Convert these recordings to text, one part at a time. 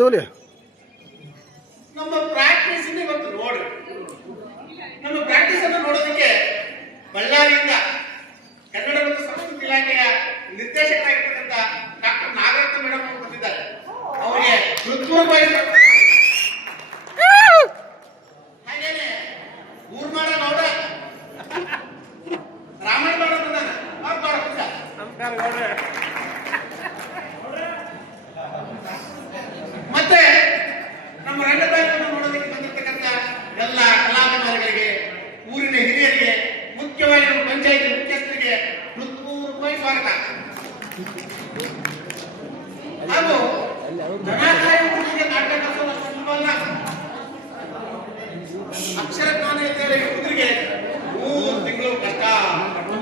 ಹೌದೌಲಿ ನಮ್ಮ ಪ್ರಾಕ್ಟೀಸ್ ಇವತ್ತು ನೋಡ್ರಿ. ನಮ್ಮ ಪ್ರಾಕ್ಟೀಸ್ ಅನ್ನು ನೋಡೋದಕ್ಕೆ ಬಳ್ಳಾರಿಯಿಂದ ಕನ್ನಡ ಮತ್ತು ಸಂಸ್ಕೃತಿ ಇಲಾಖೆಯ ನಿರ್ದೇಶಕರಾಗಿರ್ತಕ್ಕಂಥ ಡಾಕ್ಟರ್ ನಾಗರತ್ನ ಮೇಡಮ್ ಅವರು ಬಂದಿದ್ದಾರೆ. ಅವರಿಗೆ ಹೃತ್ಪೂರ್ವಕವಾಗಿ ಹಾಗೇನೆ ಊರ್ಮಾಡ ಗೌಡ ರಾಮಣ್ಣ ಗೌಡ ಬಂದಾನ. ಮತ್ತೆ ನಮ್ಮ ರಂಗಭೂಮಿಯನ್ನು ನೋಡೋದಕ್ಕೆ ಬಂದಿರತಕ್ಕಂಥ ಎಲ್ಲ ಕಲಾವಿದರಿಗೆ, ಊರಿನ ಹಿರಿಯರಿಗೆ, ಮುಖ್ಯವಾಗಿ ನಮ್ಮ ಪಂಚಾಯತ್ ಮುಖ್ಯಸ್ಥರಿಗೆ ಹೃತ್ಪೂರ್ವಕವಾಗಿ ಸ್ವಾಗತ. ಹಾಗೂ ನಾಟಕ ಅಕ್ಷರ ಜ್ಞಾನ ಇದ್ದರೆ ಹುಡುಗರಿಗೆ 3 ತಿಂಗಳು ಕಷ್ಟ ಪಟ್ಟು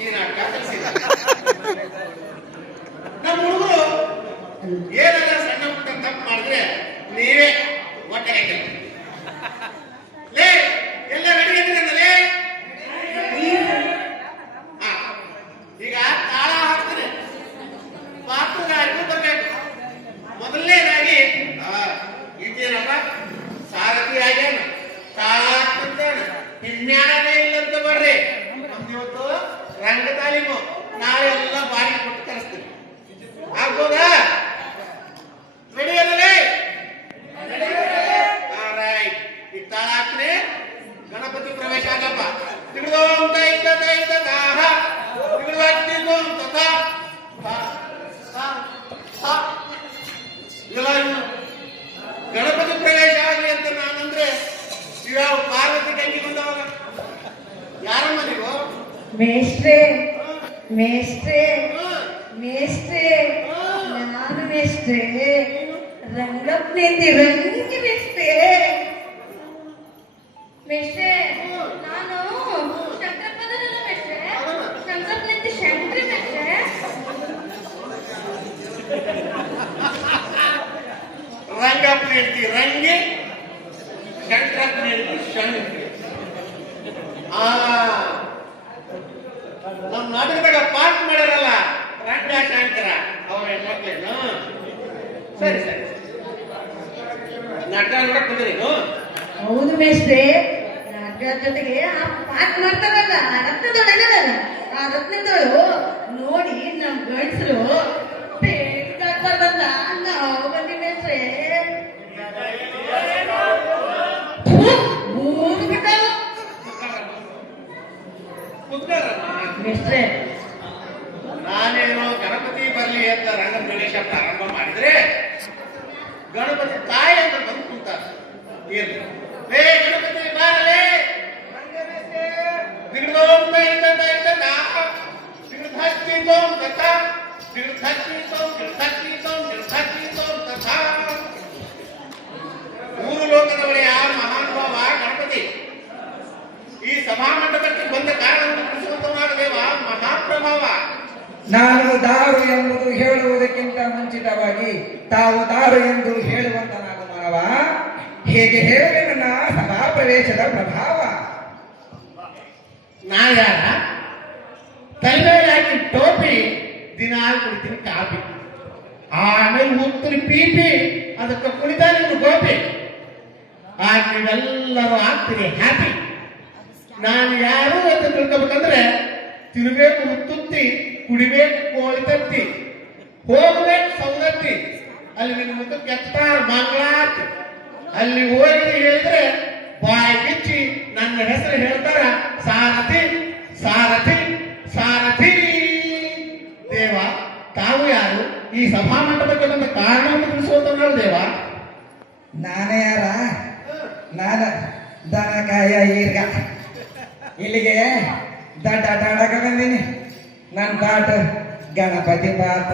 ಈ ನಾಟಕ ಕಲಿಸಿದ್ದಾರೆ. ನಮ್ಮ ಹುಡುಗರು ಏನಾರ ಸಣ್ಣ ಪುಟ್ಟ ತಪ್ಪು ಮಾಡಿದ್ರೆ ನೀವೇ ಹೊಟ್ಟೆಗೆ ಹಾಕಿಲ್ಲ. ಲೇ ಎಲ್ಲ ರೆಡಿ ಆಗಿದ್ರಲ್ಲೇ ಈಗ ತಾಳ ಹಾಕ್ತೀನಿ, ಪಾತ್ರಗಾರರು ಬರಬೇಕು. ಮೊದಲನೇದಾಗಿ ಇದೇನಪ್ಪ ಸಾರಥಿ ಆಗ್ಯಾನ, ತಾಳ ಹಾಕ್ತಾನ, ಹಿನ್ಯಾಣನೇ ಇಲ್ಲಂತ ಬರ್ರಿ. ನಮ್ದಿವತ್ತು ರಂಗ ತಾಲೀಮು, ನಾಳೆ ಎಲ್ಲ ಬಾರಿ ಕೊಟ್ಟು ಕಲಿಸ್ತೀನಿ. ಆಗ್ಬೋದಾ? ರೆಡಿ ಅಲ್ಲೇ? ಈ ತಾಳ ಹಾಕ್ತೀನಿ, ಗಣಪತಿ ಪ್ರವೇಶ ಆಗಪ್ಪ. ಗಣಪತಿ ಪ್ರವೇಶ ಆಗಲಿ ಅಂತ ನಾನಂದ್ರೆ ಯಾವ ಪಾರ್ವತಿ ಕೈಗೆ ಬಂದವಾಗ ಯಾರಮ್ಮ ನೀವು? ಮೇಷ್ಟ್ರೆ ಮೇಷ್ಟ್ರೆ ಮೇಷ್ಟ್ರೆ, ನಾನು ಮೇಷ್ಟ್ರೆ ರಂಗಪ್ಪನಿಂದ ರಂಗಿ ಮೇಷ್ಟ್ರೆ. ಮೇಷ್ಟ್ರೆ ನಾನು ಶಂಕರಪ್ಪನಲ್ಲ ಮೇಷ್ಟ್ರೆ, ಶಂಕರಪ್ಪನಿಂದ ಶಂಕ್ರಿ ಮೇಷ್ಟ್ರೆ. ರಂಗಪ್ಪನಿಂದ ರಂಗಿ, ಶಂಕರಪ್ಪನಿಂದ ಶಂಕ್ರಿ. ನಮ್ಮ ನಾಟಕದಾಗ ಪಾಠ ಮಾಡ್ಯಾರಲ್ಲ ರಂಗ ಶಂಕರ ಅವ್ರ ಹೆಣ್ಮಕ್ಳೇನು? ಸರಿ ಸರಿ, ನಾಟಕ ನೋಡಕ್ ಬಂದ್ರಿ? ಹೌದು ಮೇಷ್ಟ್ರೆ, ನಾಟಕದ ಜೊತೆಗೆ ಆ ಪಾಠ ಮಾಡ್ತಾರಲ್ಲ ಆ ರತ್ನದೊಳಗಲ್ಲ, ಆ ರತ್ನದೊಳು ನೋಡಿ ನಮ್ ಗಂಡಸರು ಬೇಕಾಗ್ಬಾರ್ದಲ್ಲ ನಾವು ಬಂದಿ ಮೇಷ್ಟ್ರೆ. ಮೇಷ್ಟ್ರೆ ನಾನೇನೋ ಗಣಪತಿ ಬರ್ಲಿ ಅಂತ ರಂಗ ಪ್ರವೇಶ ಪ್ರಾರಂಭ ಮಾಡಿದ್ರೆ ಗಣಪತಿ ತಾಯಿ ಅಂತ ಬಂದು ಕುಂತಾರ. ಏನು ಹೇ ಗಣಪತಿ ಬಾರಲೇ, ಮೂರು ಲೋಕದ ಒಡೆಯ ಮಹಾನುಭಾವ ಗಣಪತಿ ಈ ಸಭಾಮಂಡಪಕ್ಕೆ ಬಂದ ಕಾರಣವನ್ನು ತಿಳಿಸುವಂತವನಾದ ದೇವ ಮಹಾಪ್ರಭಾವ. ನಾನು ದಾರು ಎಂಬುದು ಹೇಳುವುದಕ್ಕಿಂತ ಮುಂಚಿತವಾಗಿ ತಾವು ದಾರು ಎಂದು ಹೇಳುವಂತನಾದ ಮಾನವ ಹೇಗೆ ಹೇಳಲಿ ನನ್ನ ಸಭಾ ಪ್ರವೇಶದ ಪ್ರಭಾವ? ನಾ ಯಾರ ತಲೆಮೇಲೆ ಹಾಕಿ ಟೋಪಿ ದಿನ ಕುಡಿತೀನಿ ಕಾಫಿ, ಆಮೇಲೆ ಹೋಗ್ತೀನಿ ಪೀಪಿ, ಅದಕ್ಕೆ ಕುಡಿತಾ ನೀವು ಗೋಪಿ. ಆಗ ನೀವೆಲ್ಲರೂ ಆಗ್ತೀರಿ ಹ್ಯಾಪಿ. ನಾನು ಯಾರು ಅಂತ ತಿಳ್ಕೊಬೇಕಂದ್ರೆ ತಿನ್ಬೇಕು ತುತ್ತಿ, ಕುಡಿಬೇಕು ಕೋಳಿ ತತ್ತಿ, ಹೋಗ್ಬೇಕು ಸೌದತ್ತಿ, ಅಲ್ಲಿ ನಿನ್ನ ಮುಖಕ್ಕೆ ಎತ್ತಾರ ಮಂಗಳಾರತಿ. ಅಲ್ಲಿ ಹೋಗಿ ಹೇಳಿದ್ರೆ ಬಾಯಿ ಬಿಚ್ಚಿ ನನ್ನ ಹೆಸರು ಹೇಳ್ತಾರ ಸಾರಥಿ ಸಾರಥಿ ಸಾರಥಿ. ದೇವ ತಾವು ಯಾರು? ಈ ಸಭಾ ಮಂಟಪಕ್ಕೆ ಬಂದ ಕಾರಣವನ್ನು ತಿಳಿಸುವಂತ ದೇವ. ನಾನೇ ಯಾರ? ನಾನ ದನಕಾಯ ಈರ್ಗ ಇಲ್ಲಿಗೆ ದಡ್ಡ ಆಡಕ ಬಂದೀನಿ. ನನ್ನ ಪಾಠ ಗಣಪತಿ ಪಾಠ.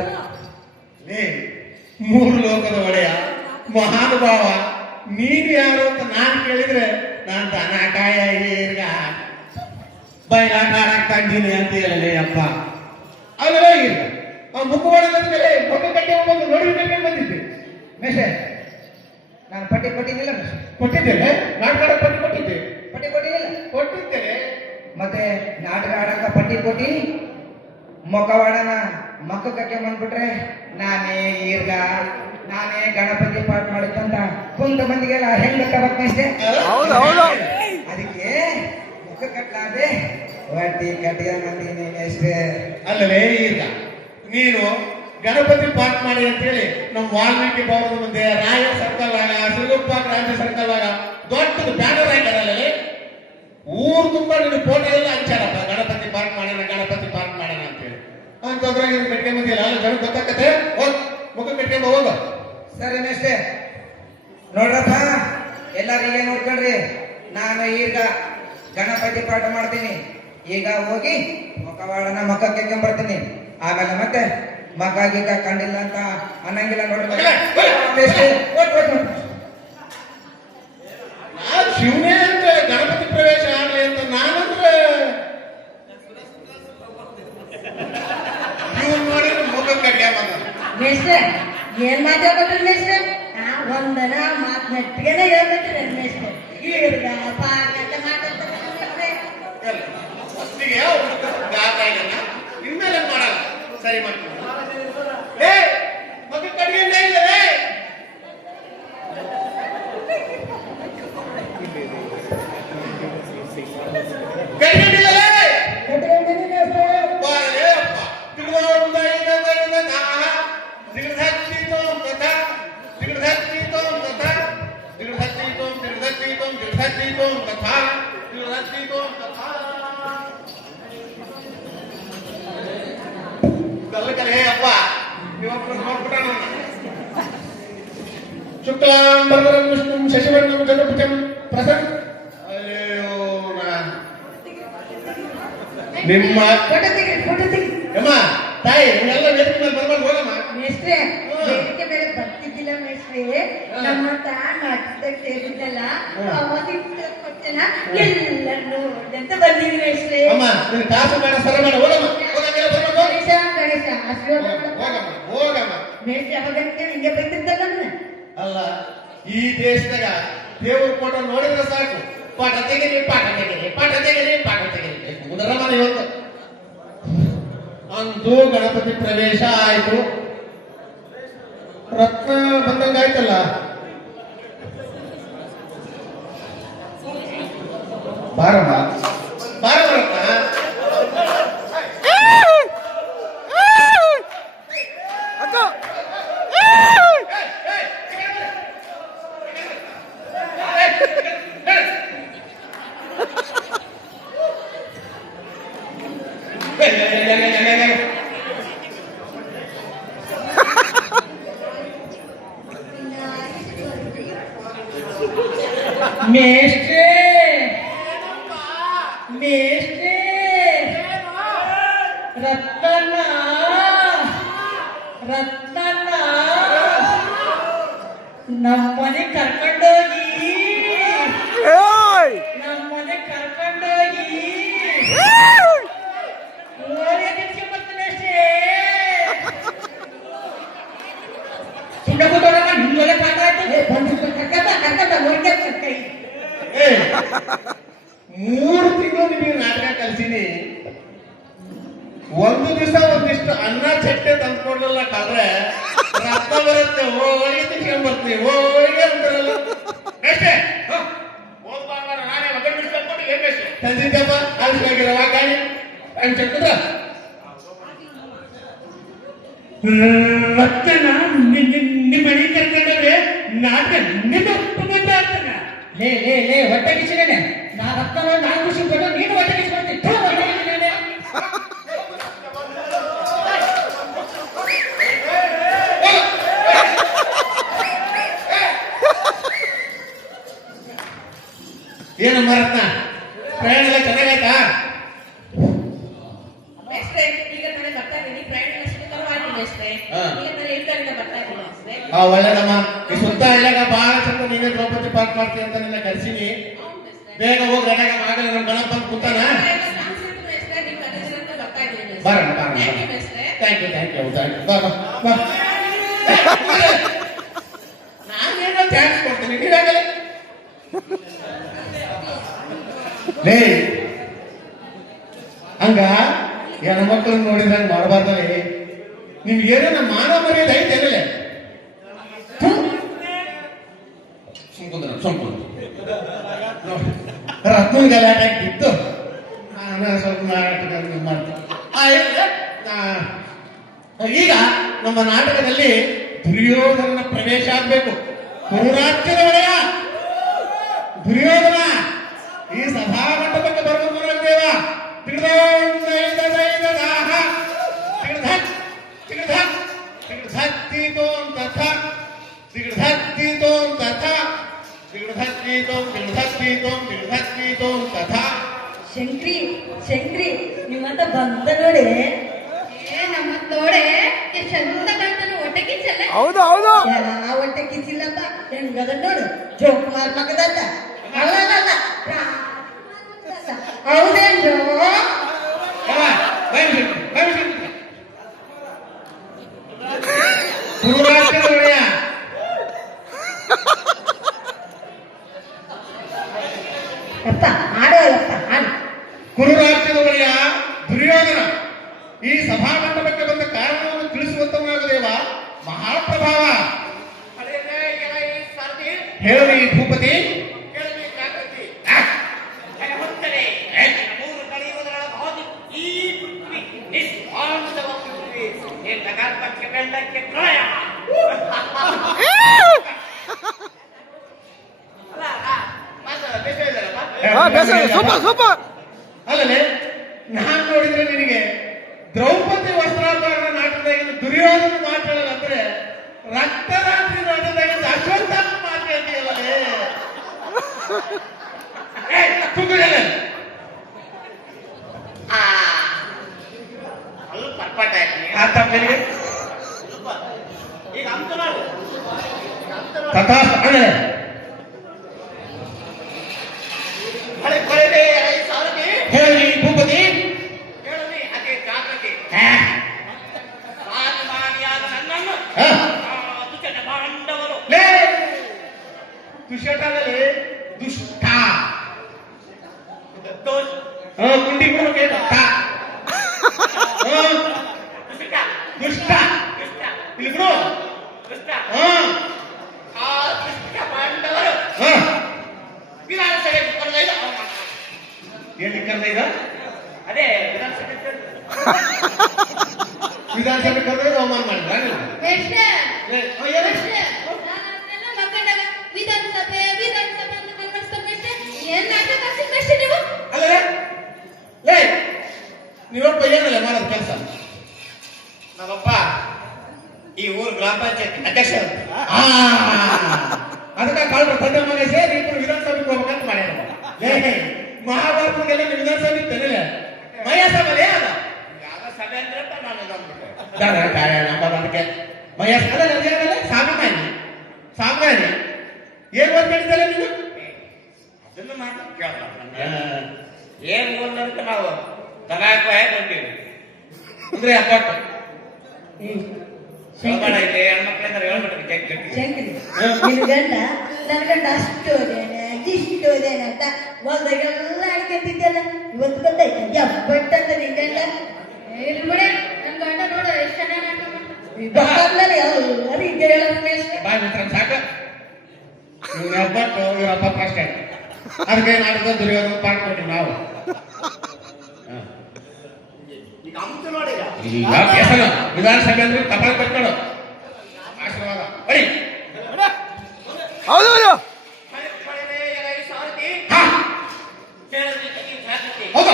ಮೂರು ಲೋಕದ ಒಡೆಯ ಮಹಾನುಭಾವ ನೀನು ಯಾರು ಅಂತ ನಾನು ಕೇಳಿದ್ರೆ ನಾನು ದನಕಾಯ ಈರ್ಗ ಬಯಲಾಟ ಆಡಕ್ ಕಂಡಿನಿ ಅಂತ ಹೇಳಲೇ ಅಪ್ಪ. ಅಲ್ಲ ಈಗ ಮುಖವಾಡದಲ್ಲಿ ಮುಖ ಕಟ್ಟಿ ಬಂದು ನೋಡಿ ಬಂದಿದ್ದೆ. ಮೇಷೆ ನಾನು ಪಟ್ಟಿ ಕೊಟ್ಟಿದ್ದಿಲ್ಲ ಮೇಷೆ? ಕೊಟ್ಟಿದ್ದೇನೆ, ನಾಟಕ ಪಟ್ಟಿ ಕೊಟ್ಟಿದ್ದೆ. ಪಟ್ಟಿ ಕೊಟ್ಟಿದ್ದಿಲ್ಲ? ಕೊಟ್ಟಿದ್ದೇನೆ. ಮತ್ತೆ ನಾಟಕ ಆಡಕ ಪಟ್ಟಿ ಕೊಟ್ಟಿ, ಮುಖವಾಡನ ಮಕ್ಕಕ್ಕೆ ಬಂದ್ಬಿಟ್ರೆ ನಾನೇ ಈರ್ಗ ನಾನೇ ಗಣಪತಿ ಪಾಠ ಮಾಡಿದ್ದಂತ ಕುಂತ ಮಂದಿಗೆಲ್ಲ ಹೆಂಗ್ ಗೊತ್ತಾಗತ್ತೆ ಅದಕ್ಕೆ ಮುಖ ಕಟ್ಲಾದೆ ಒಟ್ಟಿ ಕಟ್ಟಿಗೆ ಮಂದಿ ಅಷ್ಟೇ. ಅಲ್ಲವೇ ಈಗ ನೀನು ಗಣಪತಿ ಪಾಠ ಮಾಡಿ ಅಂತೇಳಿ ನಮ್ಮ ವಾಲ್ಮೀಕಿ ಭವನದ ಮುಂದೆ ರಾಯ ಸರ್ಕಲ್ ಆಗ ಸಿರುಗುಪ್ಪ ಕ್ರಾಂತಿ ಸರ್ಕಲ್ ಆಗ ದೊಡ್ಡದು ಬ್ಯಾನರ್ ಹಾಕಿರಲ್ಲ, ಊರು ತುಂಬಾ ನೀನು ಫೋಟೋ ಎಲ್ಲ ಹಂಚಾರಪ್ಪ, ಗಣಪತಿ ಪಾಠ ಮಾಡೋಣ ಗಣಪತಿ ಪಾಠ ಮಾಡೋಣ ಅಂತೇಳಿ. ಅಂತಂದ್ರೆ ನೀನು ಕಟ್ಕೊಂಡ್ ಬಂದಿಲ್ಲ, ಅಲ್ಲ ಜನ ಗೊತ್ತಾಗತ್ತೆ, ಹೋಗ್ ಮುಖ ಕಟ್ಕೊಂಡ್ ಹೋಗ. ಸರಿ ಅಷ್ಟೇ ನೋಡ್ರಪ್ಪ, ಎಲ್ಲರಿಗೆ ನೋಡ್ಕೊಳ್ರಿ, ನಾನು ಈಗ ಗಣಪತಿ ಪಾಠ ಮಾಡ್ತೀನಿ. ಈಗ ಹೋಗಿ ಮುಖವಾಡನ ಮುಖಕ್ಕೆ ಬರ್ತೀನಿ. ಆಮೇಲೆ ಮತ್ತೆ ಮಗ ಗೀಗ ಕಂಡಿಲ್ಲ ಅಂತ ಅನ್ನಂಗಿಲ್ಲ ನೋಡ್ರಿ. ನಾನ್ ಶಿವನೇ ಅಂತ ಗಣಪತಿ ಪ್ರವೇಶ ಆಗ್ಲಿ ಅಂತ ನಾನಂದ್ರೆ ಇವ್ರು ನೋಡಿದ್ರೆ ಮುಖ ಕಟ್ಟ್ಯಾ ಬಂದ. ಮೇಷ್ಟ್ರೆ ಏನ್ ಮಾತಾಡ್ಬೇಕ್ರಿ ಮೇಷ್ಟ್ರೆ? ಒಂದನ ಮಾತ್ ನೆಟ್ಟಿಗೆನೆ ಹೇಳ್ಬೇಕ್ರಿ ಮೇಷ್ಟ್ರೆ. ಈರ್ಗ ಪಾಕ ಅಂತ ಮಾತಾಡ್ತಾರೆ ಮೇಷ್ಟ್ರೆ. ಫಸ್ಟಿಗೆ ಇನ್ಮೇಲೆ ಮಾಡಲ್ಲ, ಸರಿ ಮಾಡ್ತೀನಿ. ಏ ಮಗ ಕಡಿಯಿಂದ ಇಲ್ಲವೇ ಕಡಿಗಿಲ್ಲವೇ ಬಾರಲೇ ಅಪ್ಪ ತಿರುಗೋಂದ ಇಲ್ಲದ ನಾಹ ದಿಗಧತ್ತಿತೋಂ ತಥಾ ದಿಗಧತ್ತಿತೋಂ ತಥಾ ದಿಗಧತ್ತಿತೋಂ ದಿಗಧತ್ತಿತೋಂ ದಿಗಧತ್ತಿತೋಂ ತಥಾ ದಿಗಧತ್ತಿತೋಂ ತಥಾ ಕಲ್ಲಕಲೆ ಅಪ್ಪ ಇವತ್ತು ನೋಡ್ಬಿಟ್ಟ ಶುಕ್ಲಾಂ ವರದಂ ವಿಷ್ಣುಂ ಶಶಿವರ್ಣಂ ಚತುರ್ಭುಜಂ ಪ್ರಸನ್ನ. ಅಯ್ಯೋ ನಿಮ್ಮ ಫೋಟೋ ತೆಗಿ ಅಮ್ಮ ತಾಯಿ ನೀವೆಲ್ಲ ವೇದಿಕೆ ಮೇಲೆ ಬರ್ಬಾರ್ದು, ಹೋಗಮ್ಮ. ಮೇಷ್ಟ್ರೆ ವೇದಿಕೆ ಮೇಲೆ ಬರ್ತಿದ್ದಿಲ್ಲ ಮೇಷ್ಟ್ರೆ. ನಮ್ಮ ನಾಟಕದಾಗ ಸೇರಿದ್ದಲ್ಲ ಅವಾಗಿನ ಕೊಟ್ಟನ ಎಲ್ಲ ನೋಡಿ ಅಂತ ಬಂದಿದ್ವಿ ಮೇಷ್ಟ್ರೆ. ಅಮ್ಮ ನಿನ್ ಕಾಸು ಬೇಡ, ಸರ ಬೇಡ, ಹೋಗಮ್ಮ. ಹೋಗಂಗಿಲ್ಲ, ಬರ್ಬೇಕು. ಗಣೇಶ ಗಣೇಶ ಆಶೀರ್ವಾದ ಮಾಡು. ಹೋಗಮ್ಮ ಹೋಗಮ್ಮ. ಮೇಷ್ಟ್ರೆ ಅವಾಗ ಹಿಂಗೆ ಬೈತಿದ್ದಲ್ಲ ನನ್ನ. ಅಲ್ಲ, ಈ ದೇಶದಾಗ ದೇವ್ರ ಫೋಟೋ ನೋಡಿದ್ರೆ ಸಾಕು, ಪಾಠ ತೆಗಿರಿ ಪಾಠ ತೆಗಿರಿ ಪಾಠ ತೆಗಿರಿ ಪಾಠ ತೆಗಿರಿ ಮುದರ ಮನೆ ಇವತ್ತು. ಅಂತೂ ಗಣಪತಿ ಪ್ರವೇಶ ಆಯ್ತು, ರತ್ನ ಬಂದಂಗಾಯ್ತಲ್ಲ. ಬಾರಮ್ಮ ಬಾರಮ್ಮ ರತ್ನ. ಮೇಷ್ಟ್ರೆ ಮೇಷ್ಟ್ರೆ ರತ್ನಣ್ಣ ರತ್ನಣ್ಣ ನಮ್ಮನೆ ಕರ್ಕೊಂಡೋಗಿ ನಮ್ಮನೆ ಕರ್ಕೊಂಡೋಗಿ ಓರೇ ಬರ್ತೀನಿ ಅಷ್ಟೇ. ಸುಮ್ಮನೆ ಕೂತ್ಕೊಳ್ಳೋಣ, ನಿಮ್ಮಲ್ಲೇ ಪಾಠ ಆಯ್ತು. ಬಂದು ಕರ್ಕೊಂಡ ನೋಡ್ಕೊಂಡು ಕೈ 3 ತಿಂಗಳು ನಿಮಗೆ ನಾಟಕ ಕಲ್ಸಿನಿ, ಒಂದು ದಿವಸ ಒಂದಿಷ್ಟು ಅನ್ನ ಚಟ್ಟೆ ತಂದ್ಕೊಡ್ಲಿಲ್ಲ ಕಾದ್ರೆ ರಕ್ತ ಬರುತ್ತೆ. ಹೋಳಿಗೆ ತಿನ್ಕೊಂಡ್ ಬರ್ತೀನಿ, ಹೋಳಿಗೆ ಅಂತಾರಲ್ಲ ಅಷ್ಟೇ. ನಾನೇ ಮಗನ್ ಬಿಡ್ಸ್ಕೊಂಡು ಏನ್ ಬೇಸಿ ತಂದಿದ್ದಪ್ಪ ಅಲ್ಸಾಗಿರವ ಗಾಳಿ ಅನ್ಸಕ್ತದ ರಕ್ತನ ನಿಮ್ಮ ಮನೆ ಕರ್ಕೊಂಡ್ರೆ ನಾಟಕ ನಿಮ್ಮ ಲೇ ಲೇ ಲೇ ಹೊಟ್ಟೆ ಕಿಸಿನೇನೆ. ನಾ ರಕ್ತನ ನಾನು ಖುಷಿ ಪಟ್ಟು ನೀನು ಹೊಟ್ಟೆ ಕಿಸಿ ಬರ್ತೀನಿ. ಹೊಟ್ಟೆ ಕಿಸಿನೇನೆ ಏನಮ್ಮ ರತ್ನ, ಪ್ರಯಾಣ ಎಲ್ಲ ಚೆನ್ನಾಗಾಯ್ತಾ? ಈಗ ತಾನೇ ಬರ್ತಾ ಇದ್ದೀನಿ, ಪ್ರಯಾಣ ಸುಖಕರವಾಗಿದೆ ಅಷ್ಟೇ. ಈಗ ತಾನೇ ಇಲ್ಲಿಂದ ಬರ್ತಾ ಇದ್ದೀನಿ ಅಷ್ಟೇ. ಒಳ್ಳೇದಮ್ಮ. ಈ ಸುತ್ತ ಹಳ್ಳ್ಯಾಗ ಬಹಳ ಚಂದ ನೀನೇ ದ್ರೌಪದಿ ಪಾಠ ಮಾಡ್ತೀನಿ ಅಂತ ನಿನ್ನ ಕರ್ಸಿನಿ. ಬೇಗ ಹೋಗಿ ರೆಡಾಗ ಆಗಲ್ಲ, ನಮ್ಮ ಗಣಪ ಕುಂತಾನ. ಬರೋಣ ಬರೋಣ. ಥ್ಯಾಂಕ್ ಯು ಬಾ. ನಾನೇನೋ ಥ್ಯಾಂಕ್ಸ್ ಕೊಡ್ತೀನಿ, ನೀವಾಗಲ್ಲ ಲೇ. ಹಂಗ ಹೆಣ್ಮಕ್ಳನ್ನ ನೋಡಿದಂಗ ಮಾಡಬಾರ್ದಲ್ಲಿ. ನಿಮ್ಗೆ ಏನೇನ ಮಾನ ಮರ್ಯಾದೆ ಐತೆ ಏನಿಲ್ಲ ರತ್ನ ಗಲಾಟೆ ಇತ್ತು ನಾನು ಸ್ವಲ್ಪ ನಾಟಕ ಮಾಡ್ತೀನಿ ಈಗ ನಮ್ಮ ನಾಟಕದಲ್ಲಿ ದುರ್ಯೋಧನ ಪ್ರವೇಶ ಆಗ್ಬೇಕು. ಕುರುರಾಜ್ಯದ ಒಡೆಯ ದುರ್ಯೋಧನ ಈ ಸಭಾ ಮಂಟಪಕ್ಕೆ ಬರಬೇಕು ದೇವ. ಶಂಕ್ರಿ ಶಂಕ್ರಿ ನಿಮ್ಮಂತ ಬಂದ ನೋಡಿ ನಮ್ಮ ತೋಡೆ ಎಷ್ಟು ಚಂದ ಕಾಣ್ತಾನೆ ಹೊಟ್ಟೆ ಕಿಚ್ಚಲ್ಲ. ಹೌದು ಹೌದು ಯಾವ ಹೊಟ್ಟೆ ಕಿಚ್ಚಿಲ್ಲಪ್ಪ ಹೆಂಗದ ನೋಡು ಜೋಕ್ ಮಾರ್ಮಕದಂತ ಅಲ್ಲ ಹೌದೇನ್ರು ಕುರುರಾಜ್ಯದ ಒಡೆಯ ಅಪ್ಪ ಆಡೋಲ್ಲಪ್ಪ ಆಡು ಕುರುರಾಜ್ಯದ ಒಡೆಯ ದುರ್ಯೋಧನ ಈ ಸಭಾ ಮಂಟಪಕ್ಕೆ ಬಂದ ಕಾರಣವನ್ನು ತಿಳಿಸುವಂತವನಾಗದೇವ ಮಹಾಪ್ರಭಾವ. ಹೇಳಿ ಭೂಪತಿ. ಸೂಪರ್ ಸೂಪರ್ ಅಲ್ಲೇ ನಾನ್ ನೋಡಿದ್ರೆ ನಿನಗೆ ದ್ರೌಪದಿ ವಸ್ತ್ರಾಪರಣ ನಾಟಕದಾಗ ದುರ್ಯೋಧನ ಮಾತಾಡಲ್ಲ ಅಂದ್ರೆ ರಕ್ತರಾತ್ರಿ ನಾಟಕದಾಗ ಅಶ್ವತ್ಥಾಮ ಮಾತಾಡ್ತೀಯಲ್ಲೇ ಹೇಳಿ ಭೂಪತಿ. ದುಶ್ಯಟದಲ್ಲಿ ದುಷ್ಟ ಕುಂಡಿ ದುಷ್ಟ ದುಷ್ಟ ಇಲ್ಲಿ ಬಿಡು. ಏನ್ ಕರೆದ ಈಗ ಅದೇ ವಿಧಾನಸಭೆ ಕರೆದ ಅವಮಾನ ಮಾಡಿದ್ರ ಎಷ್ಟೇ ನಾನೆಲ್ಲ ಮಕ್ಕಳಾಗ ವಿಧಾನಸಭೆ ಅಂತ ಕನ್ವರ್ಸ್ಕೊಂಡ್ಬಿಟ್ಟೆ. ಏನ್ ನಾಟಕ ಹಾಕ್ಸಿದ್ರಷ್ಟೇ ನೀವು? ಅಲ್ಲೇ ಲೇ ನೀವಪ್ಪ ಏನಲ್ಲ ಮಾಡೋದು ಕೆಲಸ. ನಮ್ಮಪ್ಪ ಈ ಊರು ಗ್ರಾಮ ಪಂಚಾಯತ್ ಅಧ್ಯಕ್ಷ. ಅದಕ್ಕೆ ಕಾಲ್ರ ತಂದೆ ಮಗ ಸೇರಿ ಇಬ್ಬರು ವಿಧಾನಸಭೆಗೆ ಹೋಗ್ಬೇಕಂತ ಮಾಡ್ಯಾರ. ಮಹಾಭಾರತಗೆಲ್ಲ ವಿಧಾನಸಭೆ ತರಲಿಲ್ಲ ಮಯ ಸಭೆ ಅದ ಯಾವ ಸಭೆ ಅಂದ್ರಪ್ಪ ನಾನು ಅದಕ್ಕೆ ಮಯ ಸಾಮಾನ್ಯ ಸಾಮಾನ್ಯ ಏನ್ ಓದ್ ಹೇಳಿದ್ದಲ್ಲ ನೀನು ಅದನ್ನು ಮಾತ್ರ ಕೇಳ್ತಾರೆ. ಏನ್ ಊರ್ನಂತ ನಾವು ತಗಾಕ ಬಂದೀವಿ ಅಂದ್ರೆ ಅಪ್ಪಟ್ಟು ಹೇಳ್ಬೇಡ ಇಲ್ಲಿ ಹೆಣ್ಮಕ್ಳಿಂದ ಹೇಳ್ಬಿಟ್ರೆ ಶಂಕರಿ ನಿನ್ ಗಂಡ ನನ್ ಗಂಡ ಅಷ್ಟು ಓದೇನೆ ಇಷ್ಟು ಓದೇನೆ ಅಂತ ಹೊಲ್ದಾಗೆಲ್ಲ ಅಡ್ಕೊಂತಿದ್ಯಲ್ಲ ಇವತ್ತು ಗೊತ್ತಾಯ್ತ ಎಬ್ಬಟ್ ಅಂತ ನಿನ್ ಗಂಡ ಇಲ್ಲಿ ಬಿಡಿ ನನ್ ಗಂಡ ನೋಡು ಎಷ್ಟು ಚೆನ್ನಾಗಿ ನಾಟಕ ಮಾಡ್ತಾನೆ. ಎಲ್ಲರೂ ಹಿಂಗೆ ಹೇಳೋದು ಬಾಯ್ ಮಿತ್ರ ಸಾಕ ಇವ್ರ ಹಬ್ಬಟ್ಟು ಇವ್ರ ಹಬ್ಬ ಅಷ್ಟೇ. ಅದಕ್ಕೆ ನಾಟಕ ದುರ್ಯೋಧನ ಪಾಠ ಕೊಟ್ರಿ ನಾವು. ಈಗ ಅಂತು ನೋಡಿ ಈಗ ಹೆಸರು ವಿಧಾನಸಭೆ ಅಂದ್ರೆ ಕಪಾಲ ಕಟ್ಕೊಳ್ಳೋ ಆಶೀರ್ವಾದ ಬರೀ ಹೌದು ಹೌದು ಹೌದಾ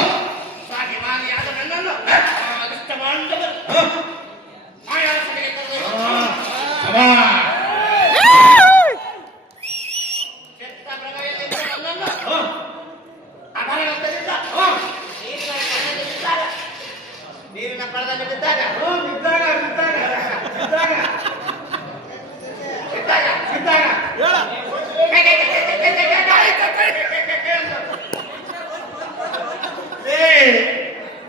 ನೀರಿನ ಪಳದಲ್ಲಿ ಬಿದ್ದಾಗ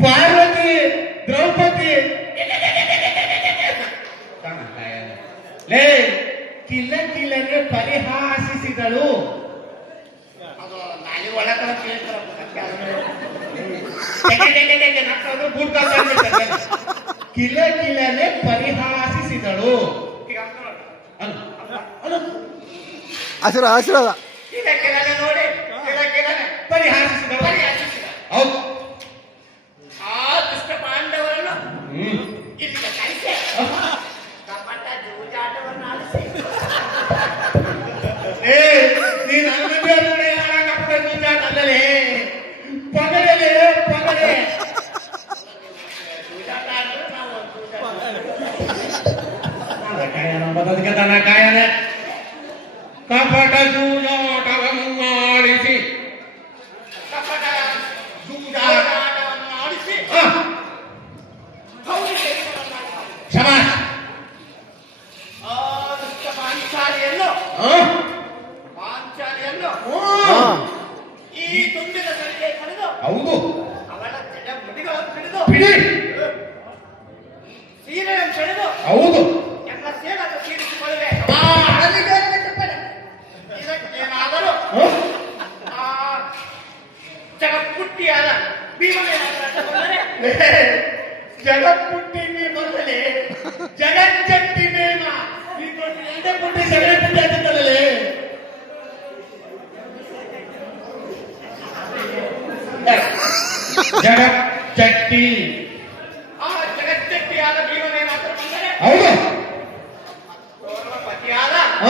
ಪಾರ್ವತಿ ದ್ರೌಪದಿ ಲೇ ಕಿಲ್ಲ ಕಿಲ್ಲನೆ ಪರಿಹಾಸಿಸಿದಳು. ಅದು ನಾಯಿ ಒಳಗೆ ಬೂಟ್ ಕಿಲ್ಲ ಕಿಲ್ಲನೆ ಪರಿಹಾಸ ಹೇಳು ಈಗ ಅಂತ ನೋಡಿ. ಅಲ್ಲ ಅಲ್ಲ ಆಶೀರ್ವಾದ ಇದಕ್ಕೆಲ್ಲ ನೋಡಿ ಇದಕ್ಕೆಲ್ಲ ಪರಿಹಾರಿಸಿದ ಪರಿಹರಿಸಿದ. ಹೌದು ಆ ದುಷ್ಟ ಪಾಂಡವರನ್ನು ಹ್ಮ್ ಇಲ್ಲಿಗೆ ಕಳಿಸಿ ಕಪಟ ಜೂಜಾಟವನ್ನು ಆಡಿಸಿ ಏ ನೀನ್ ಅಂಗಡಿಯವರೇ ಹಾಳಾಗಪ್ಪ ಜೂಜಾಟ ಅಲ್ಲಲೇ ಪಗಡಲೇ ಪಗಡೆ ಜೂಜಾಟ ಆಡಿದ್ರೆ ನಾವು ಜೂಜಾಟ ಕಾಯನ ಬದಲಿಗೆ ತನ್ನ ಕಾಯನೆ ಕಪಟ ಜೂಜಾಟವನ್ನು ಮಾಡಿಸಿ ಕಪಟ ಜೂಜಾಟವನ್ನು ಆಡಿಸಿ ಹ, ಹೌದು ಕೆಲಸವನ್ನು ಮಾಡಿ. ಶಬಾಷ್ ಆ ದುಷ್ಟ ಪಾಂಚಾಲಿಯನ್ನು ಹ? ಹಾಂ ಈ ತುಂಬಿದ ಸರಿಗೆ ಕಳೆದು ಹೌದು ಅವಳ ಜಡ ಮುಡಿಗಳನ್ನು ಹಿಡಿದು ಬಿಡಿ ಸೀರೆಯನ್ನು ಸೆಳೆದು ಹೌದು ಎಲ್ಲ ಸೇಡನ್ನು ತೀರಿಸಿಕೊಳ್ಳುವೆ. ಇದಕ್ಕೇನಾದರೂ ಹ? ಆ ಜಗತ್ಪುಟ್ಟಿಯಾದ ಭೀಮನೇನಾದರೂ ಬಂದರೆ ಜಗತ್ಪುಟ್ಟಿ ನೀ ಬರಲಿ ಜಗಜ್ಜಟ್ಟಿ ನೇಮ ನೀ ಕೊಟ್ಟು ಎಂಟೆ ಪುಟ್ಟಿ ಜಗತ್ಪುಟ್ಟಿ ಆಗಿದ್ದಲ್ಲೇ ಜಗಜ್ಜಟ್ಟಿ ಆ ಜಗಜ್ಜಟ್ಟಿಯಾದ ಭೀಮನೇನಾದರೂ ಬಂದರೆ ಹೌದು ಓರ್ವ ಪತಿಯಾದ ಹ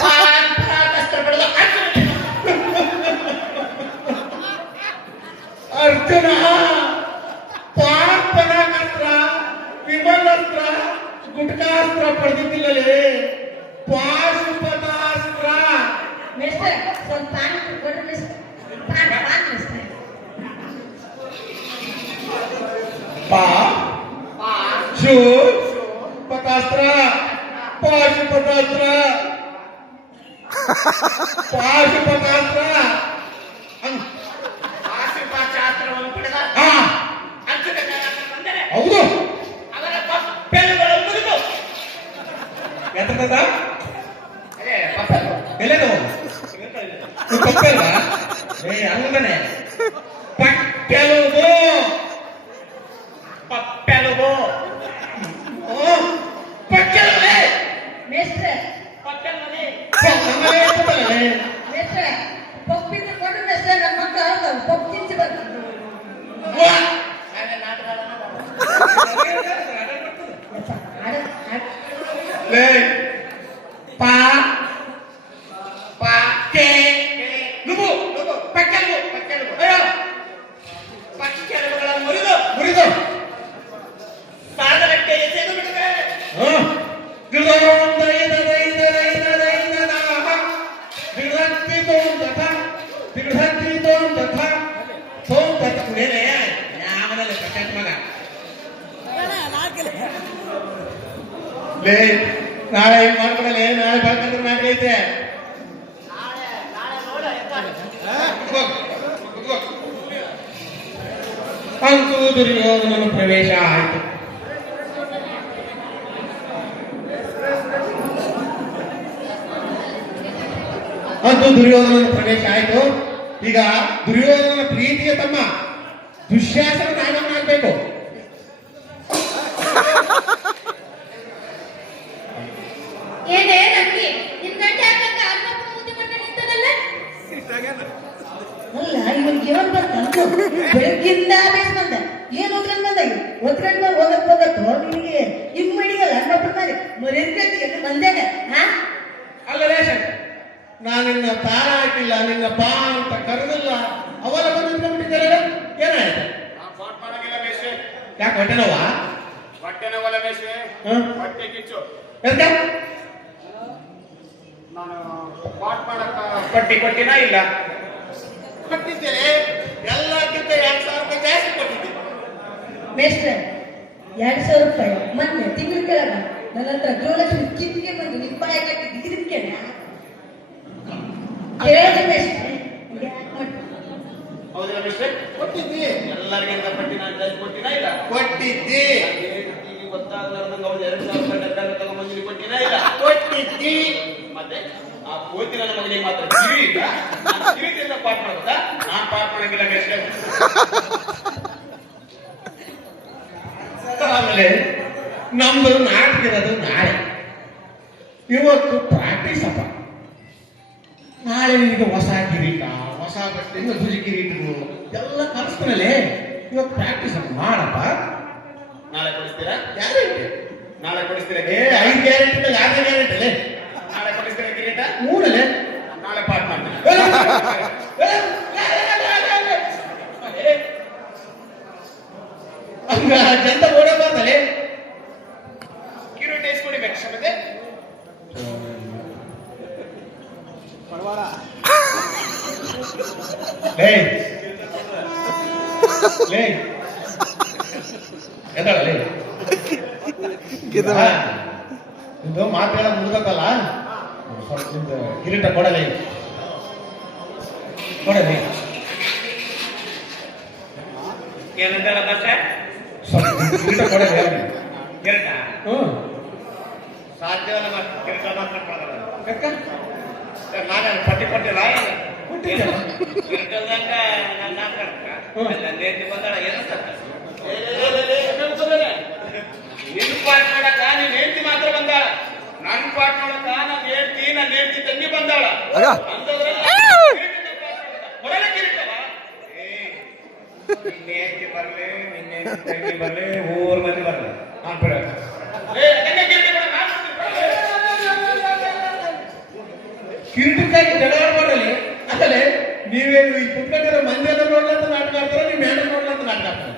ಪಾಂಚಾಲಸ್ತ್ರ ಪಡೆದು ಅರ್ಜುನ ಪಾಪನಾಸ್ತ್ರ ವಿಮಲಸ್ತ್ರ ಗುಟ್ಕಾಸ್ತ್ರ ಪಡೆದಿದ್ದಿಲ್ಲಲೇ ಪಾಶುಪತಾಸ್ತ್ರ ಮಿಸ್ಟರ್ ಸ್ವಲ್ಪ ಪಾನ್ ಕೊಡು ಮಿಸ್ಟರ್ ಪಾನ್ ಮಿಸ್ಟರ್ ಶು ಪತಾಸ್ತ್ರ ಪಾಶುಪತಾಸ್ತ್ರ ಪಾಶುಪತಾಸ್ತ್ರ ಆಶೀರ್ವಾಚಾಸ್ತ್ರವನ್ನು ಪಡೆದ ಹಾ ಅರ್ಜುನನೇನಾದರೂ ಬಂದರೆ ಹೌದು ಅವರ ಪಪ್ಪೆಲುಗಳು ಮುರಿದು ಎಂತದ ಅದೇ ಪಪ್ಪೆಲು ಎಲ್ಲೇನು ಪಪ್ಪೆಲ್ವಾ ಏ ಹಂಗನೆ ಪಟ್ಟೆಲುಬು ಪಪ್ಪೆಲುಗು ಪಟ್ಟೆಲುಬೇ ಮಿಸ್ಟರ್ ಪಪ್ಪೆಲುಗು ಮಿಸ್ಟರ್ ಪಪ್ಪಿದ್ದು ಕೊಡು ಮಿಸ್ಟರ್ ನಮ್ಮ ಮಕ್ಕಳು ಪಪ್ಪು ತಿಂದು ಬರ್ತಾರೆ ಆಮೇಲೆ ನಾಟಕಗಳನ್ನು ಪಾ ಪಾ ಕೆ ನುಗು ನುಗು ಪಕ್ಕೆಲುಗು ಪಕ್ಕೆಲುಗು ಅಯ್ಯೋ ಪಕ್ಕೆಲುಗುಗಳನ್ನು ಮುರಿದು ಮುರಿದು ಸಾಗರಕ್ಕೆ ಎಸೆದು ಬಿಡುವೆ. ನಾಳೆ ಹಿಂಗ್ ಮಾಡ್ಕೊಂಡಲ್ಲ ನಾಳೆ ಬೇಕಾದ್ರೆ ನಾಟೈತೆ ನಾಳೆ ನಾಳೆ ನೋಡ ಅಂತೂ ದುರ್ಯೋಧನನ ಪ್ರವೇಶ ಆಯಿತು. ಅಂತೂ ದುರ್ಯೋಧನನ ಪ್ರವೇಶ ಆಯಿತು. ಈಗ ದುರ್ಯೋಧನನ ಪ್ರೀತಿಗೆ ತಮ್ಮ ದುಶ್ಯಾಸನ ನಾಗವನಾಗಬೇಕು. ಏನೇ ನಕ್ಕಿ ನಿನ್ ಗಂಟೆ ಹಾಕಂತ ಅರ್ಣಪ್ಪ ಮೂತಿ ಮಟ್ಟ ನಿಂತದಲ್ಲ ಅಲ್ಲ ಇವನ್ಗೆ ಯಾವಾಗ ಬರ್ತಾನ ಬೆಳಗ್ಗಿಂದ ಬೇಸ್ ಬಂದ ಏನ್ ಹೋಗ್ಲನ್ ಬಂದ ಒತ್ಕಂಡ್ ಹೋಗಕ್ ನಿನಗೆ ಹಿಂಗ್ ಮಾಡಿಗಲ್ಲ ಅಣ್ಣಪ್ಪನ ಮೇಲೆ ಮರ್ಯಾದೆ ಎಲ್ಲ ಬಂದಾಗ ಹಾ ಅಲ್ಲ ರೇಷನ್ ನಾನಿನ್ನ ತಾರ ಹಾಕಿಲ್ಲ, ನಿನ್ನ ಬಾ ಅಂತ ಕರೆದಿಲ್ಲ, ಅವರ ಬಂದು ನಿಂತ್ಕೊಂಡ್ಬಿಟ್ಟಿದ್ದಾರೆ. ಏನಾಯ್ತು? ಯಾಕೆ ಹೊಟ್ಟೆ ನೋವಾ? ಹೊಟ್ಟೆ ನೋವಲ್ಲ ಮೇಷ್ವೆ, ಹ್ಮ್? ಹೊಟ್ಟೆ ಕಿಚ್ಚು. ಎದಕ್ಕೆ? ನಾನು ಪಾಠ ಮಾಡಕ್ಕ ಪಟ್ಟಿ ಕೊಟ್ಟಿನ ಇಲ್ಲ ಕೊಟ್ಟಿದ್ದೇನೆ, ಎಲ್ಲಕ್ಕಿಂತ 2,000 ರೂಪಾಯಿ ಜಾಸ್ತಿ ಕೊಟ್ಟಿದ್ದೆ. ಮೇಸ್ಟ್ರೆ 2,000 ರೂಪಾಯಿ ಮೊನ್ನೆ ತಿಂಗಳ ಕೆಳಗ ನನ್ನ ಹತ್ರ ಗೃಹಲಕ್ಷ್ಮಿ ಕಿತ್ತಿಗೆ ಬಂದು ನಿಮ್ಮ ಬಾಯಿ ಇದಕ್ಕೆ ಕೇಳಿದ ಮೇಸ್ಟ್ರೆ ಯಾಕೆ ಮಾಡ್ತೀರಿ? ಹೌದಾ ಮೇಷ್ವೆ? ಕೊಟ್ಟಿದ್ದಿ, ಎಲ್ಲರಿಗಿಂತ ಪಟ್ಟಿ ನಾನು ಜಾಸ್ತಿ ಕೊಟ್ಟಿನ ಇಲ್ಲ. ಕೊಟ್ಟಿದ್ದಿ, ಟಿವಿ ಗೊತ್ತಾಗ್ಲಾರ್ದಂಗ ಅವ್ರು 2,000 ರೂಪಾಯಿ ಡಬ್ಬ ತಗೊಂಡ್ಬಂದಿನಿ ಕೊಟ್ಟಿನ ಇಲ್ಲ. ಕೊಟ್ಟಿದ್ದಿ. ಮತ್ತೆ ಆ ಕೋತಿ ನನ್ನ ಮಗನಿಗೆ ಮಾತ್ರ ಟಿವಿ ಇಲ್ಲ. ನಾನು ಟಿವಿಯಿಂದ ಪಾಠ ಮಾಡ್ಬೋದಾ? ನಾನು ಪಾಠ ಮಾಡಂಗಿಲ್ಲ ಮೇಷ್ವೆ. ನಮ್ದು ನಾಟಕ ಇರೋದು ನಾಳೆ, ಇವತ್ತು ಪ್ರಾಕ್ಟೀಸ್ ಅಪ್ಪ. ನಾಳೆ ನಿನಗೆ ಹೊಸ ಕಿರೀಟ, ಹೊಸ ಬಟ್ಟೆ, ಭುಜ ಕಿರೀಟಗಳು ಎಲ್ಲ ಕಲಿಸ್ತಾನಲ್ಲೇ. ಇವತ್ತು ಪ್ರಾಕ್ಟೀಸ್ ಅಪ್ಪ ಮಾಡಪ್ಪ. ನಾಳೆ ಕೊಡಿಸ್ತೀರಾ? ಗ್ಯಾರಂಟಿ. ನಾಳೆ ಕೊಡಿಸ್ತೀರಾ? 5 ಗ್ಯಾರಂಟಿ ಮೇಲೆ 6 ಗ್ಯಾರಂಟಿ ಅಲ್ಲೇ. ನಾಳೆ ಕೊಡಿಸ್ತೀರಾ ಕಿರೀಟ? ಮೂಡಲೇ ನಾಳೆ ಪಾಠ ಮಾಡ್ತೀನಿ. ಹಂಗ ಜಂತ ಓಡಬಾರ್ದಲ್ಲೇ. ಕಿರೀಟ ಇಸ್ಕೊಡಿಬೇಕು ಕ್ಷಮತೆ. ಲೇ ಲೇ ಎದಳಲೇ ಇದು ಮಾತು ಹೇಳಕ್ ಮುಗ್ದತ್ತಲ್ಲ, ಸ್ವಲ್ಪ ನಿಮ್ದು ಕಿರೀಟ ಕೊಡಲೇ ಕೊಡಲೇ. ಏನಂತಾರ ಭಾಷೆ? ಸ್ವಲ್ಪ ಕಿರೀಟ ಕೊಡಲೇ. ಕಿರೀಟ ಸಾಧ್ಯವಲ್ಲ ಕಿರೀಟ ಮಾತಾಡ್ಕೊಳ್ಳೋದು. ನಾನು ಪಟ್ಟಿ ಕೊಟ್ಟಿಲ್ಲ. ಕಿರೀಟದಂಗ ನನ್ನ ಮಾತಾಡ್ಕ ನನ್ನ ಹೆಂಡತಿ ಬಂದಾಳ ಏನು ಸತ್ತ ನಿನ್ನ ಪಾಠ ಮಾಡಕ ನಿನ್ ಹೆಂಡತಿ ಮಾತ್ರ ಬಂದಾಳ. ನನ್ನ ಪಾಠ ಮಾಡಕ ನನ್ನ ಹೆಂಡತಿ ತಂಗಿ ಬಂದಾಳ. ಅಯ್ಯ. ಅಂತದ್ರಲ್ಲಿ ಹೊರಗೆ ಕಿರೀಟವ. ನಿನ್ನ ಹೆಂಡತಿ ಬರ್ಲಿ, ನಿನ್ನ ಹೆಂಡತಿ ತಂಗಿ ಬರ್ಲಿ, ಊರ್ ಮಂದಿ ಬರ್ಲಿ, ನಾನು ಬಿಡ ಕಿರೀಟಕ್ಕಾಗಿ ಜಗಳ ಆಡ್ಬಾರ್ದಲ್ಲಿ. ಅದಲ್ಲೇ ನೀವೇನು ಈ ಕುತ್ಕೊಂಡಿರೋ ಮಂದಿ ಎಲ್ಲ ನೋಡ್ಲಂತ ನಾಟಕ ಆಡ್ತಾರ, ನೀವು ಮೇಡ ನೋಡ್ಲಂತ ನಾಟಕ ಆಡ್ತಾರ.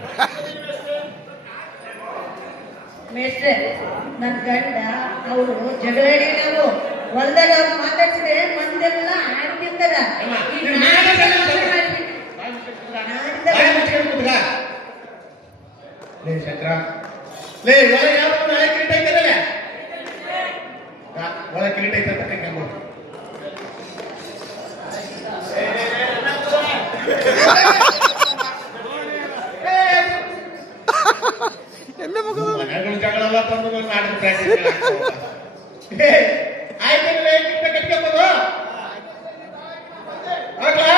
ಮೇಷ್ಟ್ರೆ, ನನ್ ಗಂಡ ಅವರು ಜಗಳಾಡಿ ನಾವು ಹೊಲ್ದಾಗ ಅವ್ರು ಮಾತಾಡ್ಸಿದ್ರೆ ಮಂದೆಲ್ಲ ಆಡ್ತಿರ್ತಾರ. ಈಗ ನಾನೇ ಜಗಳ ಮಾಡ್ತೀನಿ. ಬಾಯಿ ಮುಚ್ಕೊಂಡು ಕೂತ್ಕ. ಲೇ ಶಂಕರ, ಲೇ ಒಳಗೆ ಯಾವ ನಾಳೆ ಕಿರೀಟ ಐತಲ್ಲ, ಒಳಗೆ ಕಿರೀಟ ಐತಂತ ಕೈಕೊಂಡು ಮನೆಗಳು ಜಗಳ ತಂದು ನಾಟಕ ಪ್ರಾಕ್ಟೀಸ್ ಆಯ್ತಂದ್ರೆ ಕಿರೀಟ ಕಟ್ಕೋಬೋದು. ಆಗ್ಲಾ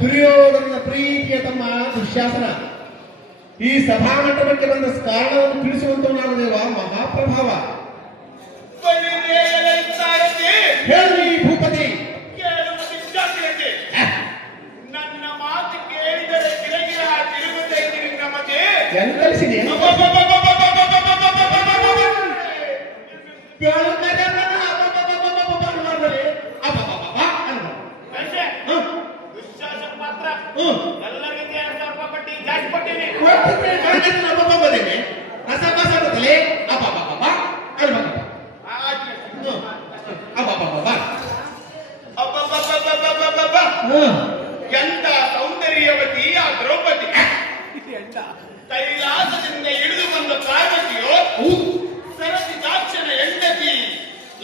ದುರ್ಯೋಧನ ಪ್ರೀತಿಯ ತಮ್ಮ ದುಶ್ಯಾಸನ ಈ ಸಭಾಮಂಟಪಕ್ಕೆ ಬಂದ ಕಾರಣವನ್ನು ತಿಳಿಸುವಂತವನಾಗುದೇವ ಮಹಾಪ್ರಭಾವ. ಹೇಳಿ ಭೂಪತಿ. ನನ್ನ ಮಾತು ಕೇಳಿದರೆ ಗಿರಗಿರ ತಿರುಗುತ್ತೈತಿ ನಿನ್ನ ಮಧ್ಯೆ. ಹೆಂಗ್ ಕಲಿಸಿದೆ ದುಶ್ಯಾಸನ ಮಾತ್ರ ಎಲ್ಲರಿಗಿಂತ 2,000 ರೂಪಾಯಿ ಪಟ್ಟಿ ಜಾಸ್ತಿ ಕೊಟ್ಟಿನಿ. ಎಂತ ಸೌಂದರ್ಯವತಿ ಆ ದ್ರೌಪದಿ. ಕೈಲಾಸದಿಂದ ಇಳಿದು ಬಂದ ಪಾರ್ವತಿಯೋ, ಸರಸಿ ದಾಕ್ಷನ ಹೆಂಡತಿ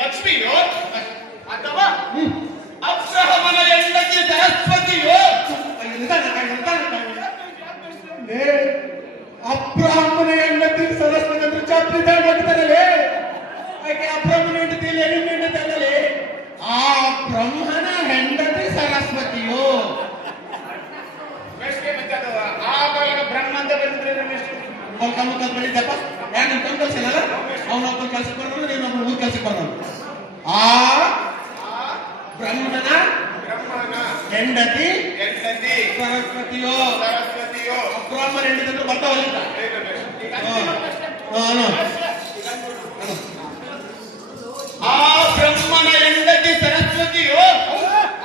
ಲಕ್ಷ್ಮಿಯೋ, ಅಥವಾ ಅಬ್ರಹಮನ ಹೆಂಡತಿ ಸರಸ್ವತಿಯೋ? ಅಬ್ರಾಹ್ಮಣ ಹೆಂಡತಿ ಸರಸ್ವತಿ ಅಂದ್ರೆ ಚಾಪ್ರಿತಾಡ್ತಾರಲ್ಲೇ. ಆಕೆ ಅಬ್ರಾಹ್ಮಣ ಹೆಂಡತಿಯಲ್ಲಿ ಹೆಣ್ಣಿನ ಹೆಂಡತಿ ಅಲ್ಲೇ. ಆ ಬ್ರಹ್ಮನ ಹೆಂಡತಿ ಸರಸ್ವತಿಯೋ? ಆ ಬಲಗ ಬ್ರಹ್ಮ ಅಂತ ಬಂದ್ರೆ ಮುಖ ಬೆಳಿದ್ದಪ್ಪ. ಯಾಕೆ ನಿಮ್ಗೆ ಕಲ್ಸಿಲ್ಲ? ಅವನೊಬ್ಬ ಕೆಲ್ಸಕ್ಕೆ ಬರ್ತಾನೆ, ನೀನೊಬ್ಬ ಊರ್ ಕೆಲ್ಸಕ್ಕೆ ಬರ್ತಾನೆ. ಆ ಬ್ರಹ್ಮನ ಹೆಂಡತಿ ಸರಸ್ವತಿಯೋ? ಬ್ರಾಹ್ಮಣ ಹೆಂಡತಿ ಅಂದ್ರೆ ಬರ್ತಾವಲ್ಲ. ಆ ಬ್ರಹ್ಮನ ಹೆಂಡತಿ ಸರಸ್ವತಿಯೋ,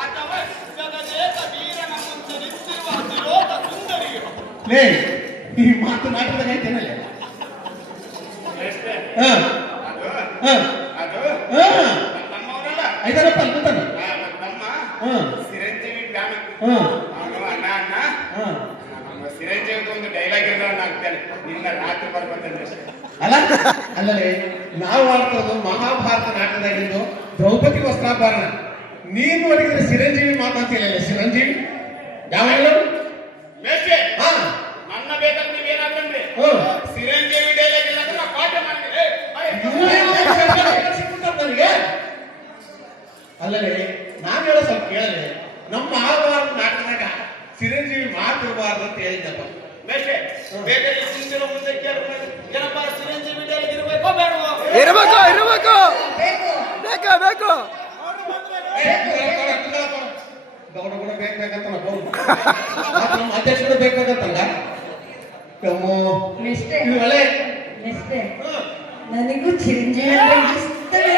ಅಥವಾ ಜಗದೇಕ ವೀರನ ಮುಂದೆ ನಿಂತಿರುವ ಅತಿಲೋಕ ಸುಂದರಿಯೋ? ಲೇ, ಈ ಮಾತು ನಾಟಕದಾಗ ಐತೇನಲ್ಲ? ಅದು ನಮ್ಮವರಲ್ಲ, ಐದನಪ್ಪ ಅನ್ಕೋತಾನೆ. ನಮ್ಮ ಚಿರಂಜೀವಿ ಫ್ಯಾನ್. ಅವನು ಅಣ್ಣ ನಮ್ಮ ಚಿರಂಜೀವಿದು ಒಂದು ಡೈಲಾಗ್ ಇರೋದು ಆಗ್ತಾನೆ, ನಿನ್ನ ರಾತ್ರಿ ಬರ್ಬೇಕಂದ್ರೆ ಅಲ್ಲ ಅಲ್ಲಲೇ, ನಾವು ಆಡ್ತದ್ದು ಮಹಾಭಾರತ ನಾಟಕದಾಗಿದ್ದು ದ್ರೌಪದಿ ವಸ್ತ್ರಾಭರಣ. ನೀನು ಅಡಿಗಿದ್ರೆ ಚಿರಂಜೀವಿ ಮಾತಾಡ್ತಿಲ್ಲ. ಚಿರಂಜೀವಿ ಯಾವ ಮೇಷೆ, ಹಾ ನನ್ನ ಅನ್ನ ಬೇಕಾದ್ರೆ ನೀವೇನಾದ್ರಂದ್ರೆ ಹ್ಮ್. ಚಿರಂಜೀವಿ ಡೈಲಾಗ್ ಇಲ್ಲ ಅಂದ್ರೆ ನಾ ಪಾಠ ಮಾಡ್ತೀನಿ ನನಗೆ ಅಲ್ಲದೆ ನಾನು ಹೇಳೋ ಸ್ವಲ್ಪ ಕೇಳಲೆ ನಮ್ಮ ಆಗಬಾರ್ದು ನಾಟಕದಾಗ ಚಿರಂಜೀವಿ ಮಾತಿರಬಾರ್ದು ಅಂತ ಹೇಳಿದ್ದಪ್ಪ. ಬೇಷೆ ಬೇಕಾದ್ರೆ ಮುಂದಿನ ಮುಂದೆ ಏನಪ್ಪ ಚಿರಂಜೀವಿ ಡೈಲಾಗ್ ಇರ್ಬೇಕೋ ಬೇಡವೋ? ಇರಬೇಕು ಇರಬೇಕು ಬೇಕು ಬೇಕು ಬೇಕು ಗೌಡ ಕೂಡ ಬೇಕಾಗತ್ತ ನಮ್ಮ ಅಧ್ಯಕ್ಷರು ಬೇಕಾಗತ್ತಲ್ಲ ಮಿಸ್ಟೇ ಒಳ್ಳೆ ಮಿಸ್ಟೇ ನನಗೂ ಚಿರಂಜೀವಿ ಅಂದ್ರೆ ಇಷ್ಟವೇ.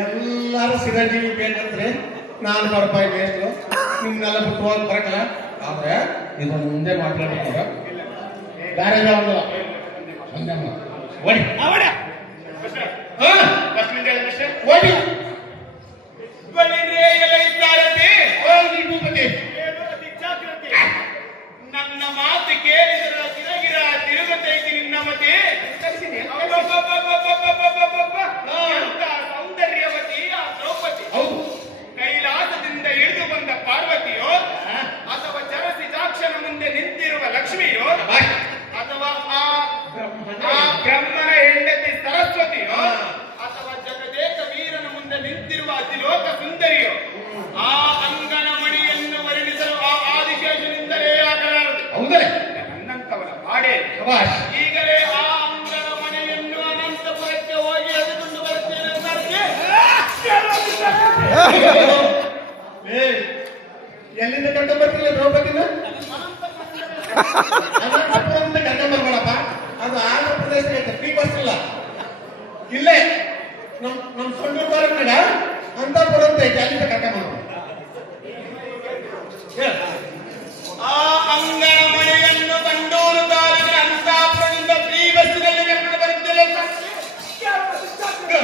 ಎಲ್ಲಾರು ಚಿರಂಜೀವಿ ಬೇಕಂದ್ರೆ ನಾನು ರೂಪಾಯಿ ಬೇಕು ನಿಮ್ನೆಲ್ಲ ಬಿಟ್ಟು ಹೋಗಿ ಬರಕಲ್ಲ. ಆದ್ರೆ ಇದು ಮುಂದೆ ಮಾತಾಡ್ಬೇಕಂದ್ರ ಬೇರೆ ಯಾವ್ದಲ್ಲ ಓಡಿ ಹಾ ಓಡಿ ಜಾಗೃತಿ ನನ್ನ ಮಾತು ಕೇಳಿದ್ರ ತಿರುಗಿರ ತಿರುಗತೈತಿ ನಿನ್ನ ಮತಿ ಎಂತ ಸೌಂದರ್ಯವತಿ ಆ ದ್ರೌಪದಿ ಹೌದು ಕೈಲಾಸದಿಂದ ಇಳಿದು ಬಂದ ಪಾರ್ವತಿಯೋ ಅಥವಾ ಚರಸಿ ಜಾಕ್ಷನ ಮುಂದೆ ನಿಂತಿರುವ ಲಕ್ಷ್ಮಿಯೋ ಅಥವಾ ಆ ಬ್ರಹ್ಮನ ಹೆಂಡತಿ ಸರಸ್ವತಿಯೋ ಅಥವಾ ಜಗದೇಕ ವೀರನ ಮುಂದೆ ನಿಂತಿರುವ ಅತಿಲೋಕ ಸುಂದರಿಯೋ ಆ ಅಂಗನ ಮಣಿಯನ್ನು ವರ್ಣಿಸಲು ಆ ಆದಿಶೇಷನಿಂದಲೇ ಆಗಲಾರದು. ಹೌದಲೇ ನನ್ನಂತವನ ಪಾಡೇ ಶಭಾಷ್. ಈಗಲೇ ಆ ಅಂಗನ ಮನೆಯನ್ನು ಅನಂತಪುರಕ್ಕೆ ಹೋಗಿ ಎಳೆದುಕೊಂಡು ಬರುತ್ತೇನೆ ಅಂತಾರ್ಗೆ. ಏ, ಎಲ್ಲಿಂದ ಕರ್ಕೊಂಡ್ ಬರ್ತಿಲ್ಲ ದ್ರೌಪದಿನ ಅನಂತಪುರದಿಂದ ಕರ್ಕೊಂಡ್ ಬರ್ಬೇಡಪ್ಪ. ಅದು ಆಂಧ್ರ ಪ್ರದೇಶ ಐತೆ, ಫ್ರೀ ಬಸ್ ಇಲ್ಲ. ಇಲ್ಲೇ ನಮ್ ಸೊಂಡೂರು ತಾಲೂಕಿನಾಗ ಅಂತಪುರ ಅಂತ ಐತೆ, ಅಲ್ಲಿಂದ ಕರ್ಕೊಂಡ್ ಬರ್ಬೇಕು. ಆ ಅಂಗನ ಮನೆಯನ್ನು ತಂಡೂರು ತಾಲೂಕಿನ ಅಂತಾಪುರದಿಂದ ಫ್ರೀ ಬಸ್ಸಿನಲ್ಲಿ ಕರ್ಕೊಂಡು ಬರುತ್ತೇನೆ ಅಂತಾರ್ಗೆ.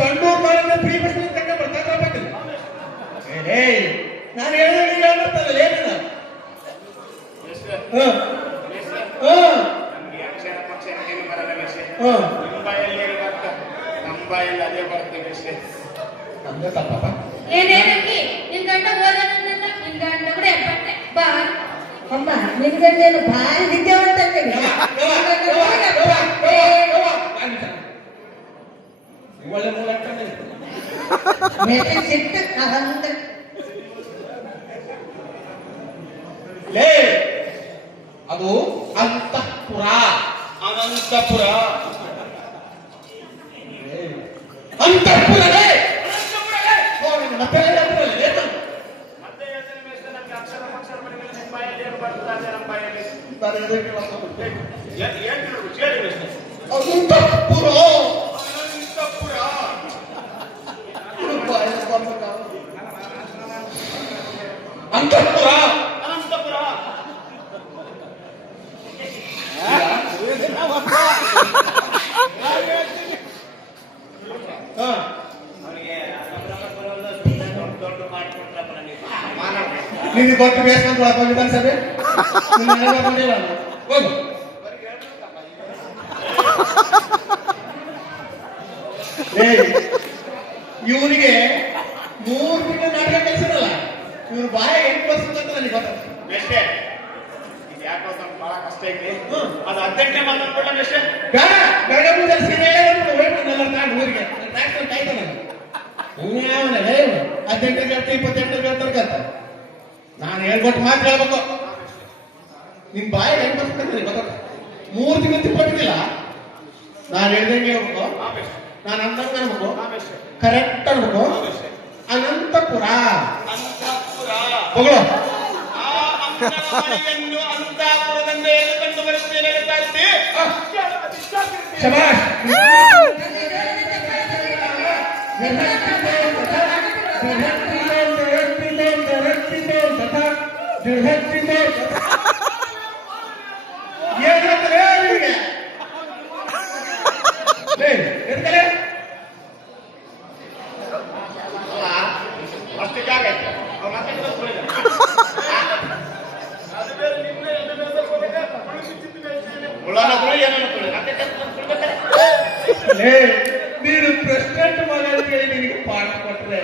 ಸೊಂಡೂರು ತಾಲೂಕಿನ ಫ್ರೀ ಬಸ್ ಕರ್ಕೊಂಡ್ ಬರ್ತಾ ಏ ನಾನು ಹೇಳಿದ್ರೆ ಹೇಳ್ಬರ್ತಲ್ಲ ಏನಿಲ್ಲ. ನಮ್ಗೆ ಅಕ್ಷರ ಪಕ್ಷರ ಏನು ಬರಲ್ಲ ವಿಷಯ. ಹ್ಮ್ ನಿಮ್ಮ ಬಾಯಲ್ಲಿ ಇರುವಂತ ನಮ್ಮ ಬಾಯಲ್ಲಿ ಅದೇ ಬರುತ್ತೆ ವಿಷಯ. ನಮ್ದೇ ತಪ್ಪಪ್ಪ. ಏನೇನಕ್ಕಿ ನಿನ್ ಗಂಡ ಓದೋದನ್ನ ನಿನ್ ಗಂಡ ಕೂಡ ಎಪ್ಪಟ್ಟೆ ಬಾ ಅಮ್ಮ ನಿನ್ಗಂದೇನು ಭಾರಿ ವಿದ್ಯಾವಂತ ಒಳ್ಳೆ ಮೂಲಕ ಸಿಟ್ಟು ಅಹಂತ ಲೇ ಅದು ಅಂತಃಪುರ. ಅನಂತಪುರ ಅಂತಃಪುರನೇ ಮತ್ತೆ ಮತ್ತೆ ಯೋಚನೆ ಮೇಲೆ ನಮ್ಗೆ ಅಕ್ಷರ ಪಕ್ಷರ ಮನೆಗಳು ನಿಮ್ಮ ಬಾಯಲ್ಲಿ ಏನು ಬರ್ತದೆ ನಮ್ಮ ಬಾಯಲ್ಲಿ ಹೇಳಿ ವಿಷಯ. ಅಂತಃಪುರ ಅನಂತಪುರ ಅಂತಃಪುರ ಅನಂತಪುರ ನಿನಗೆ ಗೊತ್ತು ಬೇಸ್ಕೊಂಡು ವಿಧಾನಸಭೆ ಬಂದಿಲ್ಲ ಹೋಗು. ಇವನಿಗೆ 3 ತಿಂಗಳು ನಾಟಕ ಕಲಿಸಿರಲ್ಲ, ಇವ್ರ ಬಾಯ 8% ಅಂತ ನನಗೆ ಗೊತ್ತಾಗ್ತದೆ. ಬೆಷ್ಟೆ ಇದು ಯಾಕೋ ಸ್ವಲ್ಪ ಬಹಳ ಕಷ್ಟ ಐತಿ. ಅದು 18 ಮಾತಾಡ್ಬಿಟ್ಟ ಬೆಷ್ಟೆ. ಬೇಡ ಬೇಡ ಮುಂದೆ ಊರಿಗೆ ಟ್ಯಾಕ್ಟರ್ ಕಾಯ್ತಾನೆ. 18 ಹೇಳ್ತಾ 28 ಹೇಳ್ತಾರೆ. ನಾನು ಹೇಳ್ಕೊಟ್ಟು ಮಾತು ಹೇಳ್ಬೇಕು. ನಿಮ್ ಬಾಯಿ 8% ನನಗೆ ಗೊತ್ತಾಗ್ತದೆ. 3 ತಿಂಗಳು ತಿಪ್ಪಟ್ಟಿಲ್ಲ. ನಾನು ಹೇಳ್ದಂಗೆ ಹೋಗ್ಬೇಕು, ನಾನು ಅಂದಂಗೆ ಅನ್ಬೇಕು, ಕರೆಕ್ಟ್ ಅನ್ಬೇಕು. ಅನಂತಪುರ ಅಂತಃಪುರ ಹೋಗಳು. ಆ ಅಂಗನ ಮನೆಯನ್ನು ಅಂತಾಪುರದಿಂದ ಕಂಡು ಬರುತ್ತೇನೆ ಹೇಳ್ತಾ ಇದ್ದೆ. ಶಬಾಷ್. ಅಷ್ಟಕ್ಕಾಗೈತೆ ಅವ್ರು ಮಾತಾಡಿದ ಅದು ಬೇರೆ ನಿನ್ನೆ ಅದು ಬೇರೆ ಸ್ವಲ್ಪ ಬೇಕಾ? ಮುಳ್ಳನ ಕುಳಿ ಏನನ್ನ ಕುಳಿ ಮತ್ತೆ ನೀನು ಪ್ರೆಸಿಡೆಂಟ್ ಮಗ ಅಂತ ಹೇಳಿ ನಿನಗೆ ಪಾಠ ಕೊಟ್ರೆ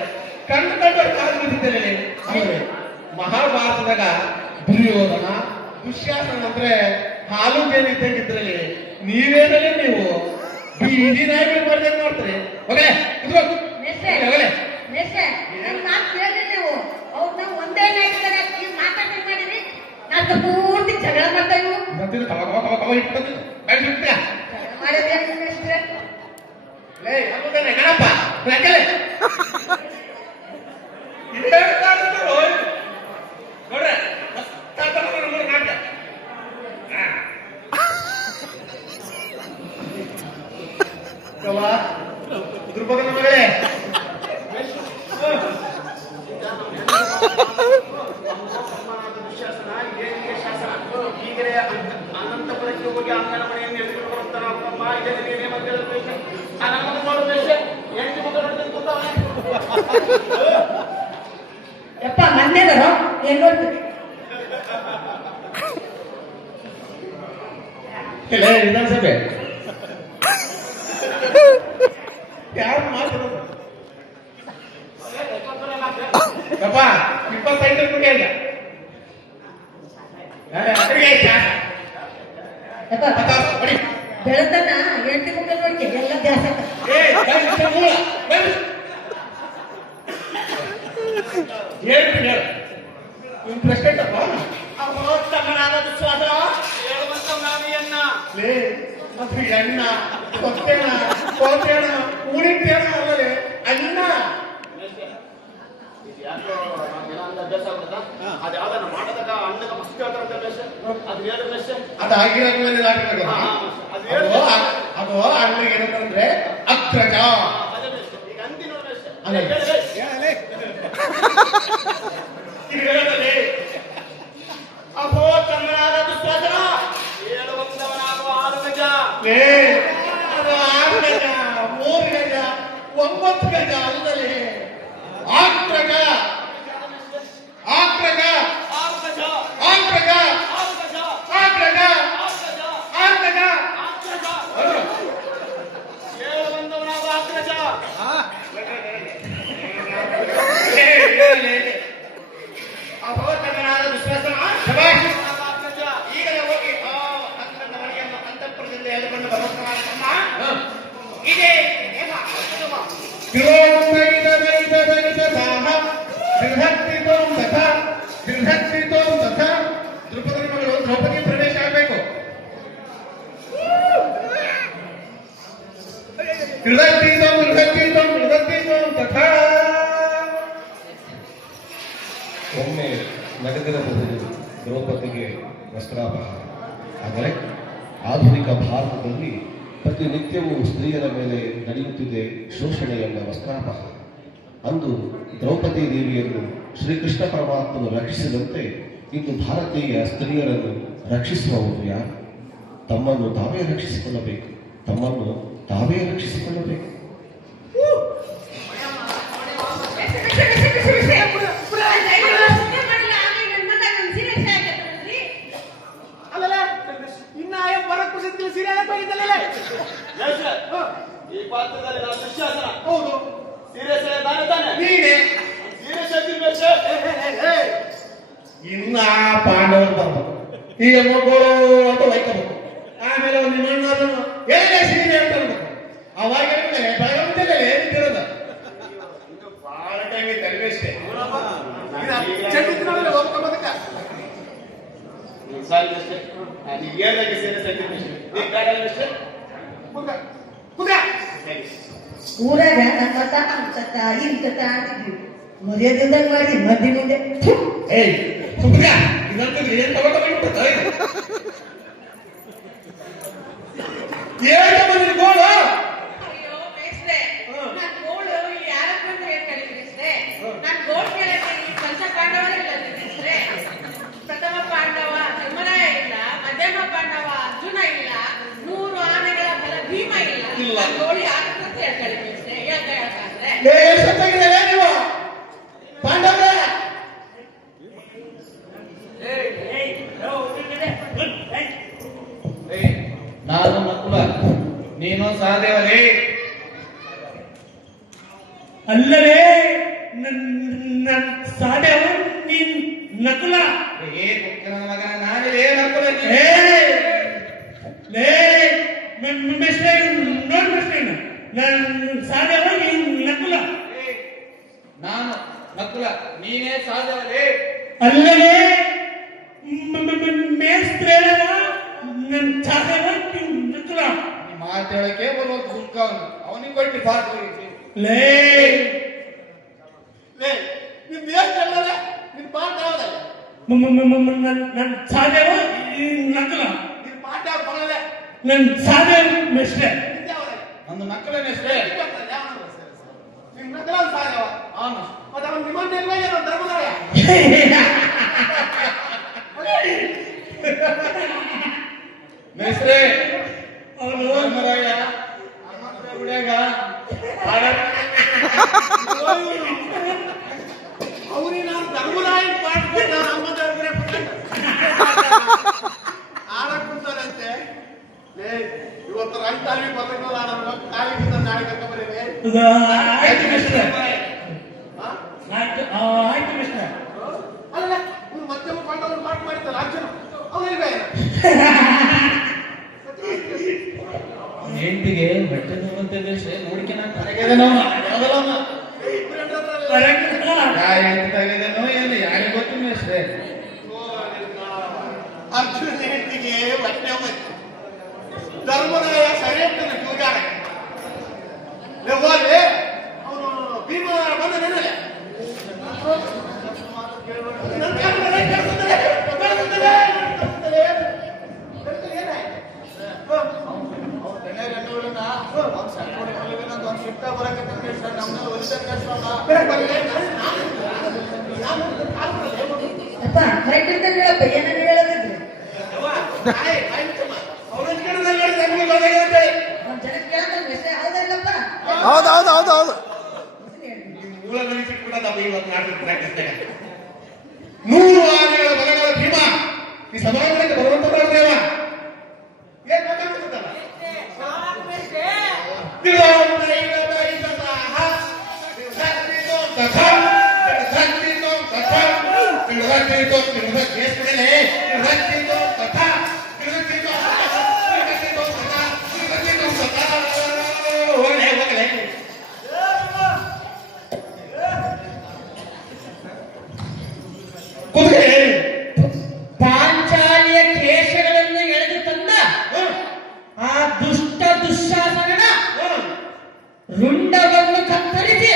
ಕಂಡು ಕಾಲು ಬಿದ್ದಿದ್ದೇನೆ. ಆಮೇಲೆ ಮಹಾಭಾರತದಾಗ ದುರ್ಯೋಧನ ದುಶ್ಯಾಸನ ಅಂದ್ರೆ ಹಾಲು ಜೇನು ಇದ್ದಂಗಿದ್ರಲ್ಲಿ ನೀವೇನಲ್ಲಿ ನೀವು ಬೀದಿ ನಾಯಿಗಳು ಮಾಡ್ದಂಗೆ ಮಾಡ್ತಾರೆ. ಹೋಗಲೇ ನೆಸ್ಸೆ ನೆಸ್ಸೆ ನನ್ ಮಾತು ಕೇಳಿ ನೀವು ಅವ್ರನ್ನ ಒಂದೇ ನಾಯಕರಾಗ ನೀವು ಮಾತಾಡ್ಬೇಕು ಮಾಡಿರಿ ನಾನು ಪೂರ್ತಿ ಜಗಳ ಮಾಡ್ತಾ ಇವು ಜಗಳ ಮಾಡಿದ್ರೆ ಮೆಸ್ಟ್ರೆ ಗಣಪ ನೋಡ್ರೆ ದ್ರುಪದನ ಮಗಳೇ ದುಶ್ಯಾಸನ ಏನಿಗೆ ಶಾಸನ ಈಗಲೇ ಅನಂತಪುರಕ್ಕೆ ಹೋಗಿ ಅಂಗನ ಮನೆಯನ್ನು ಎತ್ಕೊಂಡು ಬರ್ತಾನಮ್ಮ. ಇದನ್ನು ನೀನೇ ಮಕ್ಕಳು ಅನಂತ ನೋಡಬೇಕು ಎಂಟು ಮಕ್ಕಳು ಕೂತಾವನೆ. ಯಪ್ಪ ಮೊನ್ನೆದರೋ ಏನ್ ನೋಡ್ತೀವಿ ವಿಧಾನಸಭೆ ಯಾರು ಮಾತಾಡೋದು ಯಪ್ಪ 25 ರೂಪಾಯಿ ಈಗ ಯಪ್ಪ ಬೆಳತನ ಎಂಟು ಮಕ್ಕಳು ನೋಡ್ಕೆ ಎಲ್ಲ ದ್ಯಾಸ ಪ್ರೆಸಿಡೆಂಟ್ ಅಪ್ಪ ಅದು ಎಣ್ಣ ಕೊತ್ತೆಣ ಕೋತೆಣ ಉಳಿತೆಣ ಅಲ್ಲದೆ ಅನ್ನ ಅದ್ಯಾವ್ದನ್ನ ಮಾಡದಾಗ ಅನ್ನದ ಮಸ್ತಿ ಆಗ್ತಾರಂತ ಬೇಷ ಅದು ಹೇಳು ಬೇಷ ಅದು ಆಗಿರೋದ್ಮೇಲೆ ಅದು ಅಲ್ಲಿಗೆ ಏನಂತಂದ್ರೆ ಅಗ್ರಜ ಈಗ ಅಂತಿ ನೋಡ ಬೇಷ ಅಹೋ ಚಂದ್ರನಾದ ದುಶ್ಯಾಸನ ಹೇಳುವಂತವನಾಗುವ 6 ಗಜ. ಅದು 6 ಗಜ 3 ಗಜ 9 ಗಜ ಅಲ್ಲದೆ ಆಗ್ರಜ ಆಗ್ರಜ 6 ಗಜ ಆಗ್ರಜ 6 ಗಜ ಆಗ್ರಜ 6 ಗಜ ಆಗ್ರಜ ಹೇಳುವಂತವನಾದ ಅಗ್ರಜ. ಅಹೋ ಚಂದ್ರನಾದ ದುಶ್ಯಾಸನ ಅಗ್ರಜ ಈಗಲೇ ಹೋಗಿ ನನ್ನ ಮನೆಯನ್ನು ಅಂತಃಪುರದಿಂದ ಎಳೆದುಕೊಂಡು ಬರುತ್ತಾನಮ್ಮ. ಇದೇ ದ್ರೌಪದಿ ಮಗಳು ದ್ರೌಪದಿ ಪ್ರವೇಶ ಆಗಬೇಕು. ಒಮ್ಮೆ ನಡೆದಿರಬಹುದು ದ್ರೌಪದಿಗೆ ವಸ್ತ್ರಾಪಹಾರ. ಆದರೆ ಆಧುನಿಕ ಭಾರತದಲ್ಲಿ ಪ್ರತಿನಿತ್ಯವೂ ಸ್ತ್ರೀಯರ ಮೇಲೆ ನಡೆಯುತ್ತಿದೆ ಶೋಷಣೆಯೆಂಬ ವಸ್ತ್ರಾಪಹಾರ. ಅಂದು ದ್ರೌಪದಿ ದೇವಿಯನ್ನು ಶ್ರೀಕೃಷ್ಣ ಪರಮಾತ್ಮನು ರಕ್ಷಿಸಿದಂತೆ ಇಂದು ಭಾರತೀಯ ಸ್ತ್ರೀಯರನ್ನು ರಕ್ಷಿಸುವವರು ಯಾರು? ತಮ್ಮನ್ನು ತಾವೇ ರಕ್ಷಿಸಿಕೊಳ್ಳಬೇಕು, ತಮ್ಮನ್ನು ತಾವೇ ರಕ್ಷಿಸಿಕೊಳ್ಳಬೇಕು. ಈ ಪಾತ್ರದಲ್ಲಿ ನಾನು ದುಶ್ಯಾಸನ. ಹೌದು ಸೀರಿಯಸ್ ತಾನೆ ತಾನೆ ನೀನೆ ಸೀರಿಯಸ್ ಆಗಿರ್ಬೇಕ. ಇನ್ನ ಪಾಂಡವರು ಬರ್ಬೇಕು, ಈಗ ಮಕ್ಕಳು ಅಂತ ಒಯ್ಕೋಬೇಕು. ಆಮೇಲೆ ಒಂದು ನಿಮ್ಮಣ್ಣದನ್ನು ಎಲ್ಲೇ ಸೀರೆ ಅಂತ ಅನ್ಬೇಕು. ಅವಾಗ ಬೆಳಗಾವಿದ್ದಲ್ಲ ಏನಿರೋದ ಇದು ಬಹಳ ಟೈಮ್ ಐತೆ ಅಲ್ವೇಷ್ಟೇ. ಸಾಲಷ್ಟೇ ನೀವು ಏನಾಗಿ ಸೀರಿಯಸ್ ಆಗಿರ್ಬೇಕಷ್ಟೇ. ನೀವು ಗಾಡಿಯಲ್ಲಷ್ಟೇ ಊರಾಗ ನನ್ನ ಮತ ಅಂತತ ಇಂತತ ಅಂತಿದ್ವಿ. ಮರ್ಯಾದಿಂದ ಮಾಡಿ ಮದ್ದಿ ಮುಂದೆ ಏಯ್ ಸುಮ್ಗ ಇದಂತ ಏನ್ ತಗೊಂಡ್ಬಿಟ್ಟು ಏನ್ ಬಂದ್ರಿ ಗೋಳು? ಅಯ್ಯೋ ಮೇಸ್ಟ್ರೆ, ನಾನ್ ಗೋಳು ಯಾರನ್ನ ಬಂದ್ರೆ ಏನ್ ಕರೀಲಿ ಮೇಸ್ಟ್ರೆ? ನಾನ್ ಗೋಳ್ ಕೇಳಕ್ಕೆ ಈ ಪಂಚ ಪಾಂಡವರೇ ಇಲ್ಲ ಮೇಸ್ಟ್ರೆ. ಪ್ರಥಮ ಪಾಂಡವ ಧರ್ಮರಾಯ ಇಲ್ಲ, ಮಧ್ಯಮ ಪಾಂಡವ ಅರ್ಜುನ ಇಲ್ಲ, 100 ಆನೆಗಳ ಬಲ ಭೀಮ ಇಲ್ಲ. ನಾನ್ ಗೋಳು ಯಾರನ್ನ ಅಂತ ಹೇಳ್ತಾರೆ ಮೇಸ್ಟ್ರೆ? ಹೇಳ್ತಾರೆ ಎಷ್ಟೊತ್ತಾಗಿದ್ದೇವೆ ನೀವು ಪಾಂಡವ್ರೆ? ನಾನು ನಕುಲ, ನೀನು ಸಹದೇವರೇ. ಅಲ್ಲವೇ ನನ್ನ ಲೇ ಮೆಸ್ಲೆ ನೋಡ್ ಮೆಸ್ಲೆ ನಾನು ಸಾಧ್ಯವಾಗಿ ನಕುಲ ನಾನು ನಕುಲ, ನೀನೇ ಸಾಧವೇ. ಅಲ್ಲವೇ ಮೇಸ್ತ್ರೆ ನನ್ನ ಸಾಧ್ಯವಾಗಿ ನಕುಲ. ಮಾತಾಡಕ್ಕೆ ಬರುವಂತ ಸುಂಕ ಅವನಿಗೆ ಕೊಟ್ಟು ಪಾಠ ಲೇ ನಿಮ್ದು ಎಷ್ಟು ನಿನ್ ಪಾಠ ಯಾವ್ದಲ್ಲ? ನನ್ನ ಸಾಧ್ಯವ ನಕಲ. ನಿನ್ ಪಾಠ ಬರಲ್ಲ. ನನ್ನ ಸಾಧ್ಯ ಮೆಸ್ಲೆ ಒಂದು ನಕಲನೇ ನಿಮ್ ನಕಲ ಸಾಧ್ಯವ ಅವನು ಮತ್ತೆ ಅವನು ನಿಮ್ಮನ್ನೆಲ್ಲ ಧರ್ಮದಾಯ ಮೇಸ್ತ್ರೆ ಅವನು ಧರ್ಮರಾಯ ಹುಡುಗ ಅವ್ರಿಗೆ ನಾನು ಧರ್ಮರಾಯ ಪಾಠ ಆಡಕ್ಕಂತಾರಂತೆ. ಇವತ್ತು ರಂಟಾಲಿ ಬರಲಿಲ್ಲ, ನಾನು ಕಾಲಿಗಿಂತ ನಾಳೆ ಕರ್ಕೊಂಬರೇನೆ. ಆಯ್ತು ಮೆಸ್ಲೆ, ಆಯ್ತು ಮೆಸ್ಲೆ. ಅಲ್ಲ ನೀವು ಮತ್ತೆ ಪಾಠವನ್ನು ಪಾಠ ಮಾಡಿದ್ದಲ್ಲ ಅರ್ಜುನ ಅವನಿಗೆ ಹೆಂಡತಿಗೆ ಬಟ್ಟೆ ನೋಡುವಂತೆ ನೋಡಿಕೆ ನಾನು ತಗದೇನೋ ಏನು ಯಾರಿಗೆ ಗೊತ್ತು ಮೇಸ್ಟ್ರೆ. ಅರ್ಜುನ ಹೆಂಡತಿಗೆ ಬಟ್ಟೆ ಹೋಯ್ತು, ಧರ್ಮರಾಯ ಸರಿಯಂತನ ಜೂಜಾಡ ಅವನು ಭೀಮ ಬಂದ ನೆನಲೆ ಅಪ್ಪ ಕರೆಕ್ಟ್ ಅಂತ ಹೇಳಪ್ಪ, ಏನಾದ್ರು ಹೇಳೋದಿದ್ರೆ ಒಂದ್ ಜನ ಕೇಳ್ತಾರೆ ಮೆಸ್ಲೆ ಹೌದಲ್ಲಪ್ಪ? ಹೌದು ಮೂಲದಲ್ಲಿ ಸಿಕ್ಬಿಟ್ಟದಪ್ಪ ಇವತ್ತು ನಾಟಕ ಪ್ರಾಕ್ಟೀಸ್ನಾಗ. 100 ಆನೆಗಳ ಬಲಗಳ ಭೀಮ ಈ ಸಭಾಂಗಣಕ್ಕೆ ಬರುವಂತವ್ರವ ಏನ್ ಮಾತಾಡ್ತಿದ್ದಲ್ಲ ಪಾಂಚಾಲಿಯ ಕೇಶಗಳನ್ನು ಎಳೆದು ತಂದ ಆ ದುಷ್ಟ ದುಶ್ಯಾಸನನ ರುಂಡವನ್ನು ಕತ್ತರಿಸಿ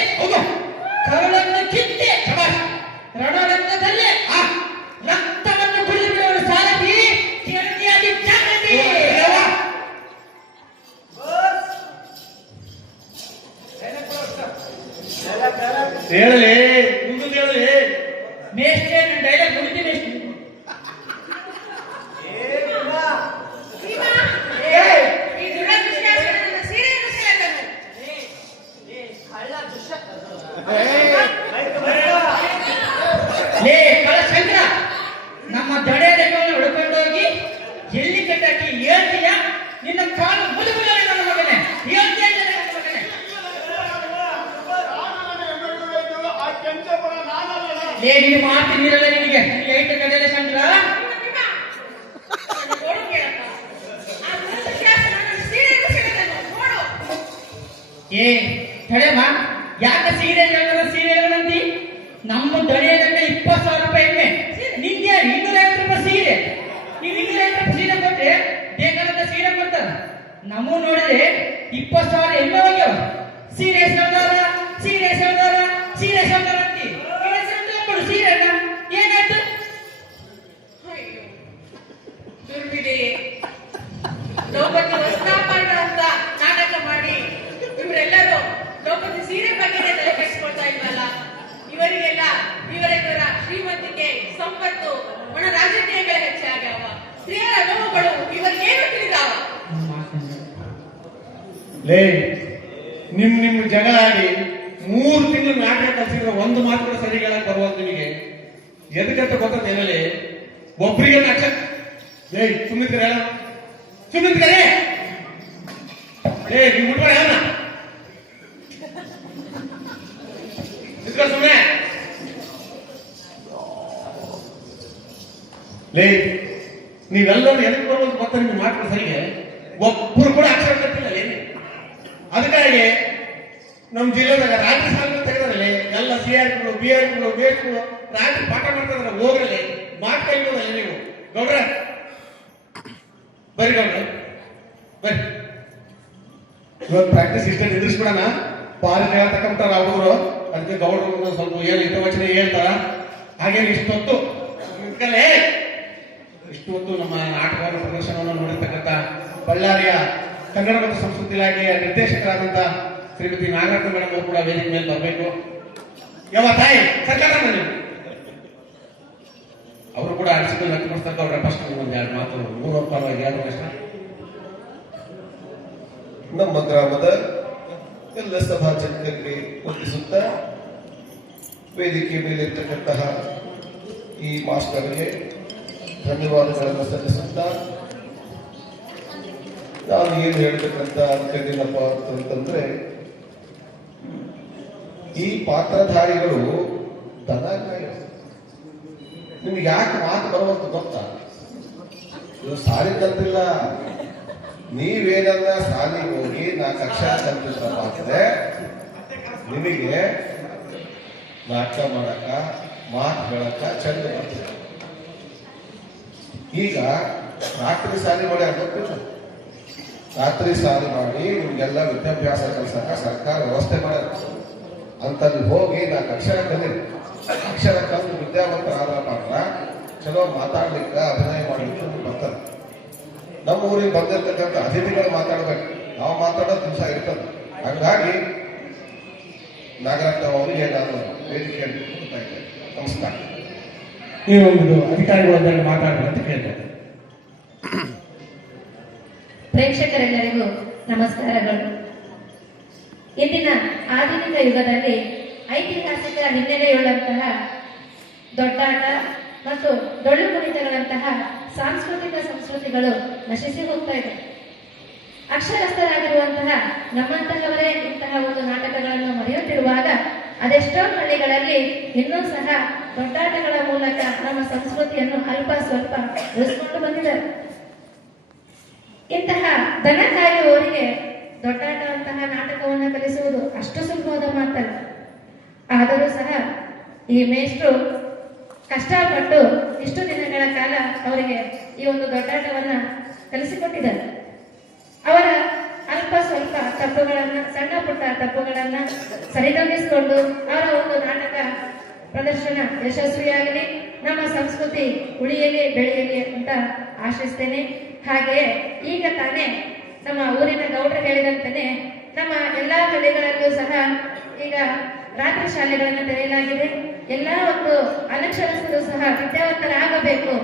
ಕರುಳನ್ನು ಕಿತ್ತಿ ರಣರಂಗದಲ್ಲಿ ರಕ್ತವನ್ನು ಕುಡಿಯುವ ಸಾರಥಿ ಕೆಳದಿಯಾಗಿ ಜಾಗೃತಿ. ಹೇಳಲಿ ಮುಂದೆ ಹೇಳಲಿ. ಮೇಷ್ಟ್ರೆ ನನ್ನ ಡೈಲಾಗ್ ಮುಗಿತಿ ಮೇಷ್ಟ್ರೆ. ಈ ದುರದೃಷ್ಟವಶಾತ್ ಸೀರೆಯನ್ನು ಸೆಳೆದನು. ಲೇ ಕಳಶಂಕರ, ನಮ್ಮ ದಡೆ ರೆಂಗವನ್ನು ಹುಡ್ಕೊಂಡೋಗಿ ಎಲ್ಲಿ ಕಟ್ಟಾಕಿ ಹೇಳ್ತೀಯ? ನಿನ್ನ ಕಾಲು ಮುದುಗುಲ ನನ್ನ ಮಗನೇ, ಹೇಳ್ತೀಯ ನನ್ನ ಮಗನೇ? ಲೇ ನೀನು ಮಾತಿ ನೀರಲ್ಲ ನಿನಗೆ ಐತೆ ಕಡೆಯ ಶಂಕರ. ನೋಡು ಕೇಳಪ್ಪ, ಆ ದುರದೃಷ್ಟವಶಾತ್ ನನ್ನ ಸೀರೆಯನ್ನು ಸೆಳೆದನು. ನೋಡು. ಏ ತಡೆಮ, ಯಾಕೆ ಸೀರೆ ಸೀರೆಗಳಂತಿ? ನಮ್ಮ ದಡೆಯದಂಗ 20,000 ರೂಪಾಯಿ ಎಮ್ಮೆ, ನಿಂಗೆ 250 ರೂಪಾಯಿ ಸೀರೆ. ನೀವು 250 ರೂಪಾಯಿ ಸೀರೆ ಕೊಟ್ರೆ ಬೇಕಾದಂತ ಸೀರೆ ಕೊಡ್ತಾರ. ನಮ್ಮೂ ನೋಡಿದ್ರೆ 20,000 ಎಮ್ಮೆ ಹೋಗ್ಯಾವ. ಸೀರೆ ಸೌದಾರ ಸೀರೆ ಸೌದಾರ ಸೀರೆ ಸೌದಾರ ಅಂತಿ ಕೊಡು ಸೀರೆನ. ಏನಾಯ್ತು? ಅಯ್ಯೋ, ದುರ್ವಿಧಿಯೇ. ದ್ರೌಪದಿ ವಸ್ತ್ರಾಪರಣ ಅಂತ ನಾಟಕ ಮಾಡಿ ಇವರೆಲ್ಲರೂ ದ್ರೌಪದಿ ಸೀರೆ ಬಗ್ಗೆ ತಲೆ ಕೆಡಿಸ್ಕೊಳ್ತಾ ಇಲ್ವಲ್ಲ. ಇವರಿಗೆಲ್ಲ ಇವರಿವರ ಶ್ರೀಮಂತಿಕೆ, ಸಂಪತ್ತು, ಒಣ ರಾಜಕೀಯಗಳ ಹೆಚ್ಚಾಗ್ಯಾವ. ಸ್ತ್ರೀಯರ ನೋವುಗಳು ಇವರಿಗೇನು ತಿಳಿದಾವ? ಲೇ ನಿಮ್ ಜಗಳ ಆಡಿ 3 ತಿಂಗಳು ನಾಟಕ ಕಲಿಸಿದ್ರೆ ಒಂದು ಮಾತು ಕೂಡ ಸರಿ ಹೇಳಕ್ ಬರುವಂತ ನಿಮಗೆ ಎದಕ್ಕಂತ ಗೊತ್ತೇನಲಿ? ಒಬ್ಬರಿಗೆ ನಾಟಕ ಲೇ ಸುಮಿತ್ರೆ ಸುಮಿತ್ರೆ ಲೇ ನೀವು ಬಿಟ್ಬೇಡ ಅವನ ಸುಮ್ಮನೆ. ಲೇ ನೀವೆಲ್ಲರೂ ಎದಕ್ಕೆ ಬರುವಂತ ಗೊತ್ತ ನಿಮ್ಗೆ ಮಾತು ಸರಿಗೆ ಒಬ್ಬರು ಕೂಡ ಅಕ್ಷರ ಕಟ್ಟಿಲ್ಲ ಅದಕ್ಕಾಗಿ ನಮ್ಮ ಜಿಲ್ಲೆದಾಗ ರಾಜ್ಯ ಸಾಲ ತೆಗೆದ್ರಲ್ಲಿ ಎಲ್ಲ CRPಗಳು BRPಗಳು ಬೇಸ್ಗಳು ರಾಜ್ಯ ಪಾಠ ಮಾಡ್ತಿದ್ರೆ ಹೋಗ್ರಲ್ಲಿ ಮಾತು ಕಲಿಯೋದಲ್ಲ ನೀವು ಗೌಡ್ರ ಬರ್ರಿ ಗೌಡ್ರ ಬರ್ರಿ ಇವತ್ತು ಪ್ರಾಕ್ಟೀಸ್ ಇಷ್ಟ ನಿಂದಿಸ್ಬಿಡೋಣ ಬಾರಿ ಹೇಳ್ತಕ್ಕಂತಾರ ಹುಡುಗರು ಅದಕ್ಕೆ ಗೌಡ್ರು ಸ್ವಲ್ಪ ಏನು ಹಿತವಚನೆ ಹೇಳ್ತಾರ ಹಾಗೇನು ಇಷ್ಟೊತ್ತು ನಮ್ಮ ನಾಟಕವನ್ನು ಪ್ರದರ್ಶನವನ್ನು ನೋಡಿರ್ತಕ್ಕಂಥ ಬಳ್ಳಾರಿಯ ಕನ್ನಡ ಮತ್ತು ಸಂಸ್ಕೃತಿ ಇಲಾಖೆಯ ನಿರ್ದೇಶಕರಾದಂಥ ಶ್ರೀಮತಿ ನಾಗರತ್ನ ಮೇಡಮ್ ಅವರು ಕೂಡ ವೇದಿಕೆ ಮೇಲೆ ಬರಬೇಕು. ಯಾವ ತಾಯಿ ಸರ್ಕಾರ ಅವರು ಕೂಡ ಅನಿಸಿಕೆ ವ್ಯಕ್ತಪಡಿಸ್ತಕ್ಕ ಅವರ ಫಸ್ಟ್ ಒಂದು ಎರಡು ಮಾತು ಮೂರು ಪರವಾಗಿ ಎರಡು ಕಷ್ಟ. ನಮ್ಮ ಗ್ರಾಮದ ಎಲ್ಲ ಸಭಾ ಜನರಿಗೆ ವಂದಿಸುತ್ತಾ ವೇದಿಕೆ ಮೇಲಿರ್ತಕ್ಕಂತಹ ಈ ಮಾಸ್ಟರ್ಗೆ ಧನ್ಯವಾದಗಳನ್ನು ಸಲ್ಲಿಸುತ್ತಾ ನಾನು ಏನು ಹೇಳ್ಬೇಕಂತ ಅನ್ಕೊಂಡಿನಪ್ಪ ಅಂತಂದ್ರೆ ಈ ಪಾತ್ರಧಾರಿಗಳು ದನ ಕಾಯೋದು. ನಿಮ್ಗೆ ಯಾಕೆ ಮಾತು ಬರುವಂತ ಗೊತ್ತಾ? ನೀವು ಸಾಲಿ ಕಲ್ತಿಲ್ಲ, ನೀವೇನನ್ನ ಸಾಲಿಗೆ ಹೋಗಿ 4 ಅಕ್ಷರ ಕಲ್ತಿದ್ರಪ್ಪ ಅಂದ್ರೆ ನಿಮಗೆ ನಾಟಕ ಮಾಡಕ ಮಾತು ಹೇಳಕ ಚಂದ ಬರ್ತದೆ. ಈಗ ರಾತ್ರಿ ಸಾಲಿ ಮಾಡಿ ಗೊತ್ತಿಲ್ಲ, ರಾತ್ರಿ ಸಾಲಿ ಮಾಡಿ ನಿಮ್ಗೆಲ್ಲ ವಿದ್ಯಾಭ್ಯಾಸ ಕಲ್ಸಕ ಸರ್ಕಾರ ವ್ಯವಸ್ಥೆ ಮಾಡ್ಯಾರ. ಅಂತಲ್ಲಿ ಹೋಗಿ 4 ಅಕ್ಷರ ಕಲೀರಿ. ಅಕ್ಷರ ಕಲ್ತು ವಿದ್ಯಾವಂತರಾದ ಮಾತ್ರ ಚಲೋ ಮಾತಾಡ್ಲಿಕ್ಕೆ ಅಭಿನಯ ಮಾಡ್ಲಿಕ್ಕೆ ಬರ್ತಾರೆ. ನಮ್ಮ ಊರಿಗೆ ಬಂದಿರ್ತಕ್ಕಂಥ ಅತಿಥಿಗಳು ಮಾತಾಡ್ಬೇಕು, ನಾವು ಮಾತಾಡೋದು ದಿವಸ ಇರ್ತದೆ. ಹಾಗಾಗಿ ನಾಗರತ್ನ ಅವರಿಗೆ ನಾನು ವೇದಿಕೆಯಲ್ಲಿ ಕೊಡ್ತಾ ಇದ್ದೇನೆ. ನಮಸ್ಕಾರ. ಈ ಒಂದು ಅಧಿಕಾರಿಗಳು ಮಾತಾಡಬೇಕಂತ ಕೇಳ್ತೇನೆ. ಪ್ರೇಕ್ಷಕರೆಲ್ಲರಿಗೂ ನಮಸ್ಕಾರಗಳು. ಇಂದಿನ ಆಧುನಿಕ ಯುಗದಲ್ಲಿ ಐತಿಹಾಸಿಕ ಹಿನ್ನೆಲೆಯುಳ್ಳಂತಹ ದೊಡ್ಡಾಟ ಮತ್ತು ಡೊಳ್ಳು ಕುಣಿತಗಳಂತಹ ಸಾಂಸ್ಕೃತಿಕ ಸಂಸ್ಕೃತಿಗಳು ನಶಿಸಿ ಹೋಗ್ತಾ ಇದೆ. ಅಕ್ಷರಸ್ಥರಾಗಿರುವಂತಹ ನಮ್ಮಂತಹವರೇ ಇಂತಹ ಒಂದು ನಾಟಕಗಳನ್ನು ಮರೆಯುತ್ತಿರುವಾಗ ಅದೆಷ್ಟೋ ಹಳ್ಳಿಗಳಲ್ಲಿ ಇನ್ನೂ ಸಹ ದೊಡ್ಡಾಟಗಳ ಮೂಲಕ ನಮ್ಮ ಸಂಸ್ಕೃತಿಯನ್ನು ಅಲ್ಪ ಸ್ವಲ್ಪ ಉಳಿಸಿಕೊಂಡು ಬಂದಿದ್ದಾರೆ. ಇಂತಹ ದನ ಕಾಯುವವರಿಗೆ ದೊಡ್ಡಾಟ ಅಂತಹ ನಾಟಕವನ್ನು ಕಲಿಸುವುದು ಅಷ್ಟು ಸುಲಭವಾದ ಮಾತಲ್ಲ. ಆದರೂ ಸಹ ಈ ಮೇಷ್ಟ್ರು ಕಷ್ಟಪಟ್ಟು ಇಷ್ಟು ದಿನಗಳ ಕಾಲ ಅವರಿಗೆ ಈ ಒಂದು ದೊಡ್ಡಾಟವನ್ನ ಕಲಿಸಿಕೊಟ್ಟಿದ್ದಾರೆ. ಅವರ ಅಲ್ಪ ಸ್ವಲ್ಪ ತಪ್ಪುಗಳನ್ನ, ಸಣ್ಣ ಪುಟ್ಟ ತಪ್ಪುಗಳನ್ನ ಸರಿದೂಗಿಸಿಕೊಂಡು ಅವರ ಒಂದು ನಾಟಕ ಪ್ರದರ್ಶನ ಯಶಸ್ವಿಯಾಗಲಿ, ನಮ್ಮ ಸಂಸ್ಕೃತಿ ಉಳಿಯಲಿ ಬೆಳೆಯಲಿ ಅಂತ ಆಶಿಸ್ತೇನೆ. ಹಾಗೆಯೇ ಈಗ ತಾನೇ ನಮ್ಮ ಊರಿನ ಗೌಡ್ರು ಹೇಳಿದಂತೆಯೇ ನಮ್ಮ ಎಲ್ಲಾ ಹಳ್ಳಿಗಳಲ್ಲೂ ಸಹ ಈಗ ರಾತ್ರಿ ಶಾಲೆಗಳನ್ನು ತೆರೆಯಲಾಗಿದೆ. ಎಲ್ಲ ಒಂದು ಅನಕ್ಷರಸ್ಥರು ಸಹ ವಿದ್ಯಾವಂತರಾಗಬೇಕು,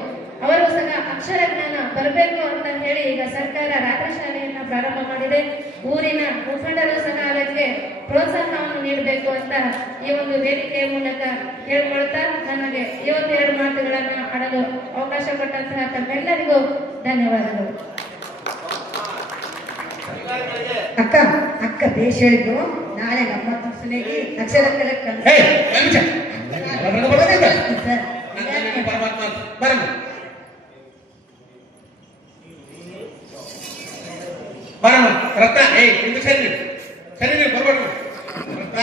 ಅವರು ಸಹ ಅಕ್ಷರ ಜ್ಞಾನ ಬರಬೇಕು ಅಂತ ಹೇಳಿ ಈಗ ಸರ್ಕಾರ ರಾತ್ರಿ ಶಾಲೆಯನ್ನ ಪ್ರಾರಂಭ ಮಾಡಿದೆ. ಊರಿನ ಮುಖಂಡರು ಸಹ ಅದಕ್ಕೆ ಪ್ರೋತ್ಸಾಹವನ್ನು ನೀಡಬೇಕು ಅಂತ ಈ ಒಂದು ವೇದಿಕೆಯ ಮೂಲಕ ಹೇಳ್ಕೊಳ್ತಾ ನನಗೆ ಈ ಒಂದು 2 ಮಾತುಗಳನ್ನು ಆಡಲು ಅವಕಾಶ ಕೊಟ್ಟಂತಹ ತಮ್ಮೆಲ್ಲರಿಗೂ ಧನ್ಯವಾದಗಳು. ಅಕ್ಕ ಅಕ್ಕ ಬೇಷ ಹೇಳಿದ್ರು. ನಾಳೆ ನಮ್ಮ ತಕ್ಷಣಿಗೆ ಅಕ್ಷರ ಕಲಿಕೆ ಪರಮಾತ್ಮ ಬರಮ್ಮ ಬರಮ್ಮ ರತ್ನ ಇಂದು ಸರಿ ಸರಿ ನೀವು ಬರ್ಬೇಕು. ರತ್ನ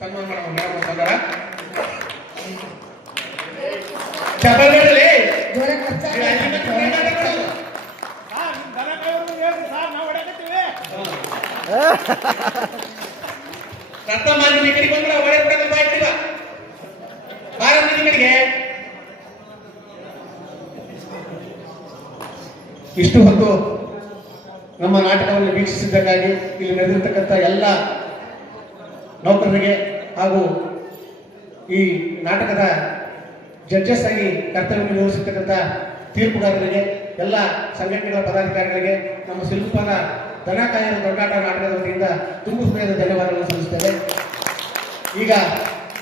ಸನ್ಮಾನ ಮಾಡಮ್ಮ ಮೇಡಮ್ ಬಂದಾರ. ಚಪ್ಪಲಿ ರತ್ನ ಮಾಂದಿ ಕಡೆಗೆ ಬಂದ್ರೆ ಒಳ್ಳೆ ಬಿಡಕಪ್ಪ ಆಯ್ತಿಲ್ಲ ಭಾರತ ಕಡೆಗೆ. ಇಷ್ಟು ಹೊತ್ತು ನಮ್ಮ ನಾಟಕವನ್ನು ವೀಕ್ಷಿಸಿದ್ದಕ್ಕಾಗಿ ಇಲ್ಲಿ ನಡೆದಿರ್ತಕ್ಕಂಥ ಎಲ್ಲ ನೌಕರರಿಗೆ ಹಾಗೂ ಈ ನಾಟಕದ ಜಡ್ಜಸ್ ಆಗಿ ಕರ್ತವ್ಯ ನಿರ್ವಹಿಸಿರ್ತಕ್ಕಂಥ ತೀರ್ಪುಗಾರರಿಗೆ, ಎಲ್ಲ ಸಂಘಟನೆಗಳ ಪದಾಧಿಕಾರಿಗಳಿಗೆ, ನಮ್ಮ ಶಿಲ್ಪದ ದನ ಕಾಯದ ದೊಡ್ಡಾಟ ನಾಟಕದ ವತಿಯಿಂದ ತುಂಬು ಹೃದಯದ ಧನ್ಯವಾದಗಳನ್ನು ಸಲ್ಲಿಸುತ್ತೇವೆ. ಈಗ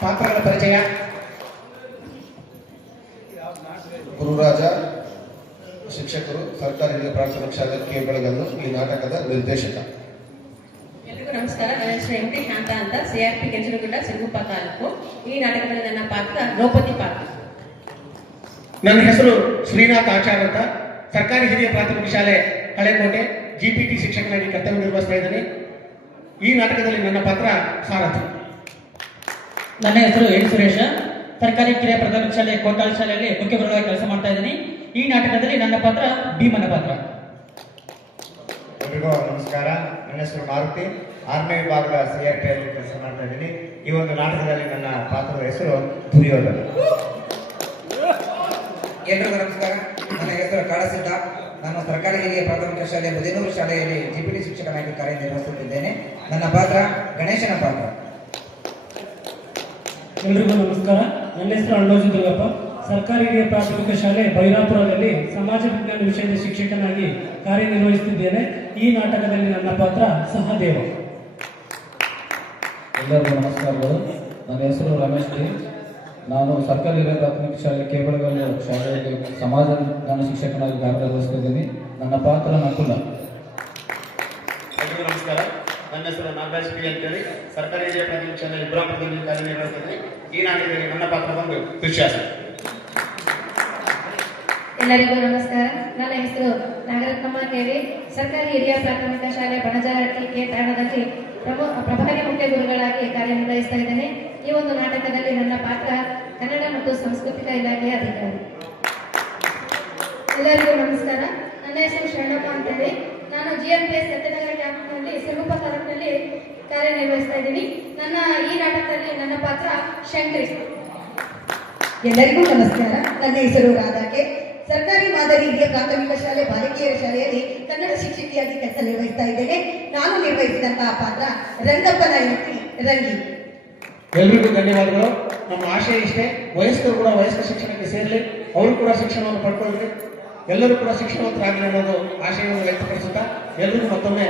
ಪಾತ್ರಗಳ ಪರಿಚಯ. ಗುರುರಾಜ ಶಿಕ್ಷಕರು, ಸರ್ಕಾರಿ ಹಿರಿಯ ಪ್ರಾಥಮಿಕ ಶಾಲೆ ಕೆ ಬೆಳಗಲ್ಲು, ಈ ನಾಟಕದ ನಿರ್ದೇಶಕ. ಎಲ್ರಿಗೂ ನಮಸ್ಕಾರ. ನನ್ನ ಹೆಸರು MT ಶಾಂತ ಅಂತ, CRP ಕೆಂಚನಗುಡ್ಡ, ಸಿರುಗುಪ್ಪ ತಾಲೂಕು. ಈ ನಾಟಕದಲ್ಲಿ ನನ್ನ ಪಾತ್ರ ದ್ರೌಪದಿ ಪಾತ್ರ. ನನ್ನ ಹೆಸರು ಶ್ರೀನಾಥ್ ಆಚಾರ್ ಅಂತ, ಸರ್ಕಾರಿ ಹಿರಿಯ ಪ್ರಾಥಮಿಕ ಶಾಲೆ ಹಳೆಕೋಟೆ GPT ಶಿಕ್ಷಕನಾಗಿ ಕರ್ತವ್ಯ ನಿರ್ವಹಿಸ್ತಾ ಇದ್ದೀನಿ. ಈ ನಾಟಕದಲ್ಲಿ ನನ್ನ ಪಾತ್ರ ಸಾರಥಿ. ನನ್ನ ಹೆಸರು ಎನ್ ಸುರೇಶ. ಸರ್ಕಾರಿ ಕಿರಿಯ ಪ್ರಾಥಮಿಕ ಶಾಲೆ ಕೋಟಾಳ ಶಾಲೆಯಲ್ಲಿ ಮುಖ್ಯ ಗುರುವಾಗಿ ಕೆಲಸ ಮಾಡ್ತಾ ಇದ್ದೀನಿ. ಈ ನಾಟಕದಲ್ಲಿ ನನ್ನ ಪಾತ್ರ ಭೀಮನ ಪಾತ್ರ. ಎಲ್ರಿಗೂ ನಮಸ್ಕಾರ. ನನ್ನ ಹೆಸರು ಮಾರುತಿ. 6ನೇ ವಿಭಾಗದ CRT ಅಲ್ಲಿ ಕೆಲಸ ಮಾಡ್ತಾ ಇದ್ದೀನಿ. ಈ ಒಂದು ನಾಟಕದಲ್ಲಿ ನನ್ನ ಪಾತ್ರದ ಹೆಸರು ದುರ್ಯೋಧನ. ಎಲ್ರಿಗೂ ನಮಸ್ಕಾರ. ನನ್ನ ಹೆಸರು ಕಾಳಸಿದ್ದ. ನಾನು ಸರ್ಕಾರಿ ಹಿರಿಯ ಪ್ರಾಥಮಿಕ ಶಾಲೆ ಮುದೇನೂರು ಶಾಲೆಯಲ್ಲಿ GPT ಶಿಕ್ಷಕನಾಗಿ ಕಾರ್ಯನಿರ್ವಹಿಸುತ್ತಿದ್ದೇನೆ. ನನ್ನ ಪಾತ್ರ ಗಣೇಶನ ಪಾತ್ರ. ಎಲ್ರಿಗೂ ನಮಸ್ಕಾರ. ನನ್ನ ಹೆಸರು ಅಣ್ಣೋಜಿ ದುರ್ಗಪ್ಪ. ಸರ್ಕಾರಿ ಹಿರಿಯ ಪ್ರಾಥಮಿಕ ಶಾಲೆ ಬೈರಾಪುರದಲ್ಲಿ ಸಮಾಜ ವಿಜ್ಞಾನ ವಿಷಯದ ಶಿಕ್ಷಕನಾಗಿ ಕಾರ್ಯನಿರ್ವಹಿಸುತ್ತಿದ್ದೇನೆ. ಈ ನಾಟಕದಲ್ಲಿ ನನ್ನ ಪಾತ್ರ ಸಹದೇವ. ಎಲ್ಲರಿಗೂ ನಮಸ್ಕಾರಗಳು. ನನ್ನ ಹೆಸರು ರಮೇಶ್ ಡಿ. ನಾನು ಸರ್ಕಾರಿ ಹಿರಿಯ ಪ್ರಾಥಮಿಕ ಶಾಲೆ ಕೇಬಳಗಲ್ಲು ಶಾಲೆಯಲ್ಲಿ ಸಮಾಜ ವಿಜ್ಞಾನ ಶಿಕ್ಷಕನಾಗಿ ಕಾರ್ಯನಿರ್ವಹಿಸುತ್ತಿದ್ದೀನಿ. ನನ್ನ ಪಾತ್ರ ನಕುಲ. ಎಲ್ರಿಗೂ ನಮಸ್ಕಾರ. ನನ್ನ ಹೆಸರು ನಾಗರಾಜ್ ಪಿ ಅಂತೇಳಿ ಸರ್ಕಾರಿ ಹಿರಿಯ ಪ್ರಾಥಮಿಕ ಶಾಲೆ ಇಬ್ರಾಪುರದಲ್ಲಿ ಕಾರ್ಯನಿರ್ವಹಿಸುತ್ತಿದ್ದೀನಿ. ಈ ನಾಟಕದಲ್ಲಿ ನನ್ನ ಪಾತ್ರ ಬಂದು ದುಶ್ಯಾಸ. ಎಲ್ಲರಿಗೂ ನಮಸ್ಕಾರ. ನನ್ನ ಹೆಸರು ನಾಗರತ್ನಮ್ಮ ದೇವಿ. ಸರ್ಕಾರಿ ಹಿರಿಯ ಪ್ರಾಥಮಿಕ ಶಾಲೆ ಬಣಜಾರಟ್ಟಿ ಕೆ ತಾಣದಲ್ಲಿ ಪ್ರಭಾರಿ ಮುಖ್ಯ ಗುರುಗಳಾಗಿ ಕಾರ್ಯನಿರ್ವಹಿಸ್ತಾ ಇದ್ದೇನೆ. ಈ ಒಂದು ನಾಟಕದಲ್ಲಿ ನನ್ನ ಪಾತ್ರ ಕನ್ನಡ ಮತ್ತು ಸಾಂಸ್ಕೃತಿಕ ಇಲಾಖೆಯ ಅಧಿಕಾರಿ. ಎಲ್ಲರಿಗೂ ನಮಸ್ಕಾರ. ನನ್ನ ಹೆಸರು ಶರಣಪ್ಪ ಅಂತೇಳಿ. ನಾನು GMPS ಸತ್ಯನಗರ ಕ್ಯಾಂಪ್ನಲ್ಲಿ ಸಿರುಪ ತಾಲೂಕಿನಲ್ಲಿ ಕಾರ್ಯನಿರ್ವಹಿಸ್ತಾ ಇದ್ದೀನಿ. ಈ ನಾಟಕದಲ್ಲಿ ನನ್ನ ಪಾತ್ರ ಶಂಕರಿ. ಎಲ್ಲರಿಗೂ ನಮಸ್ಕಾರ. ನನ್ನ ಹೆಸರು ರಾಧಾಕೆ. ಸರ್ಕಾರಿ ಮಾದರಿ ಹಿರಿಯ ಪ್ರಾಥಮಿಕ ಶಾಲೆ ಬಾಲಕಿಯರ ಶಾಲೆಯಲ್ಲಿ ಕನ್ನಡ ಶಿಕ್ಷಕಿಯಾಗಿ ಕೆಲಸ ನಿರ್ವಹಿಸ್ತಾ ಇದ್ದೇನೆ. ನಾನು ನಿರ್ವಹಿಸಿದಂತಹ ಪಾತ್ರ ರಂಗಪ್ಪನ ಹೆಂಡತಿ ರಂಗಿ. ಎಲ್ರಿಗೂ ಧನ್ಯವಾದಗಳು. ನಮ್ಮ ಆಶಯ ಇಷ್ಟೇ, ವಯಸ್ಕರು ಕೂಡ ವಯಸ್ಕ ಶಿಕ್ಷಣಕ್ಕೆ ಸೇರಲಿ, ಅವರು ಕೂಡ ಶಿಕ್ಷಣವನ್ನು ಪಡ್ಕೊಳ್ರಿ, ಎಲ್ಲರೂ ಕೂಡ ಶಿಕ್ಷಣವಂತರಾಗಲಿ ಅನ್ನೋದು ಆಶಯವನ್ನು ವ್ಯಕ್ತಪಡಿಸುತ್ತಾ ಎಲ್ರಿಗೂ ಮತ್ತೊಮ್ಮೆ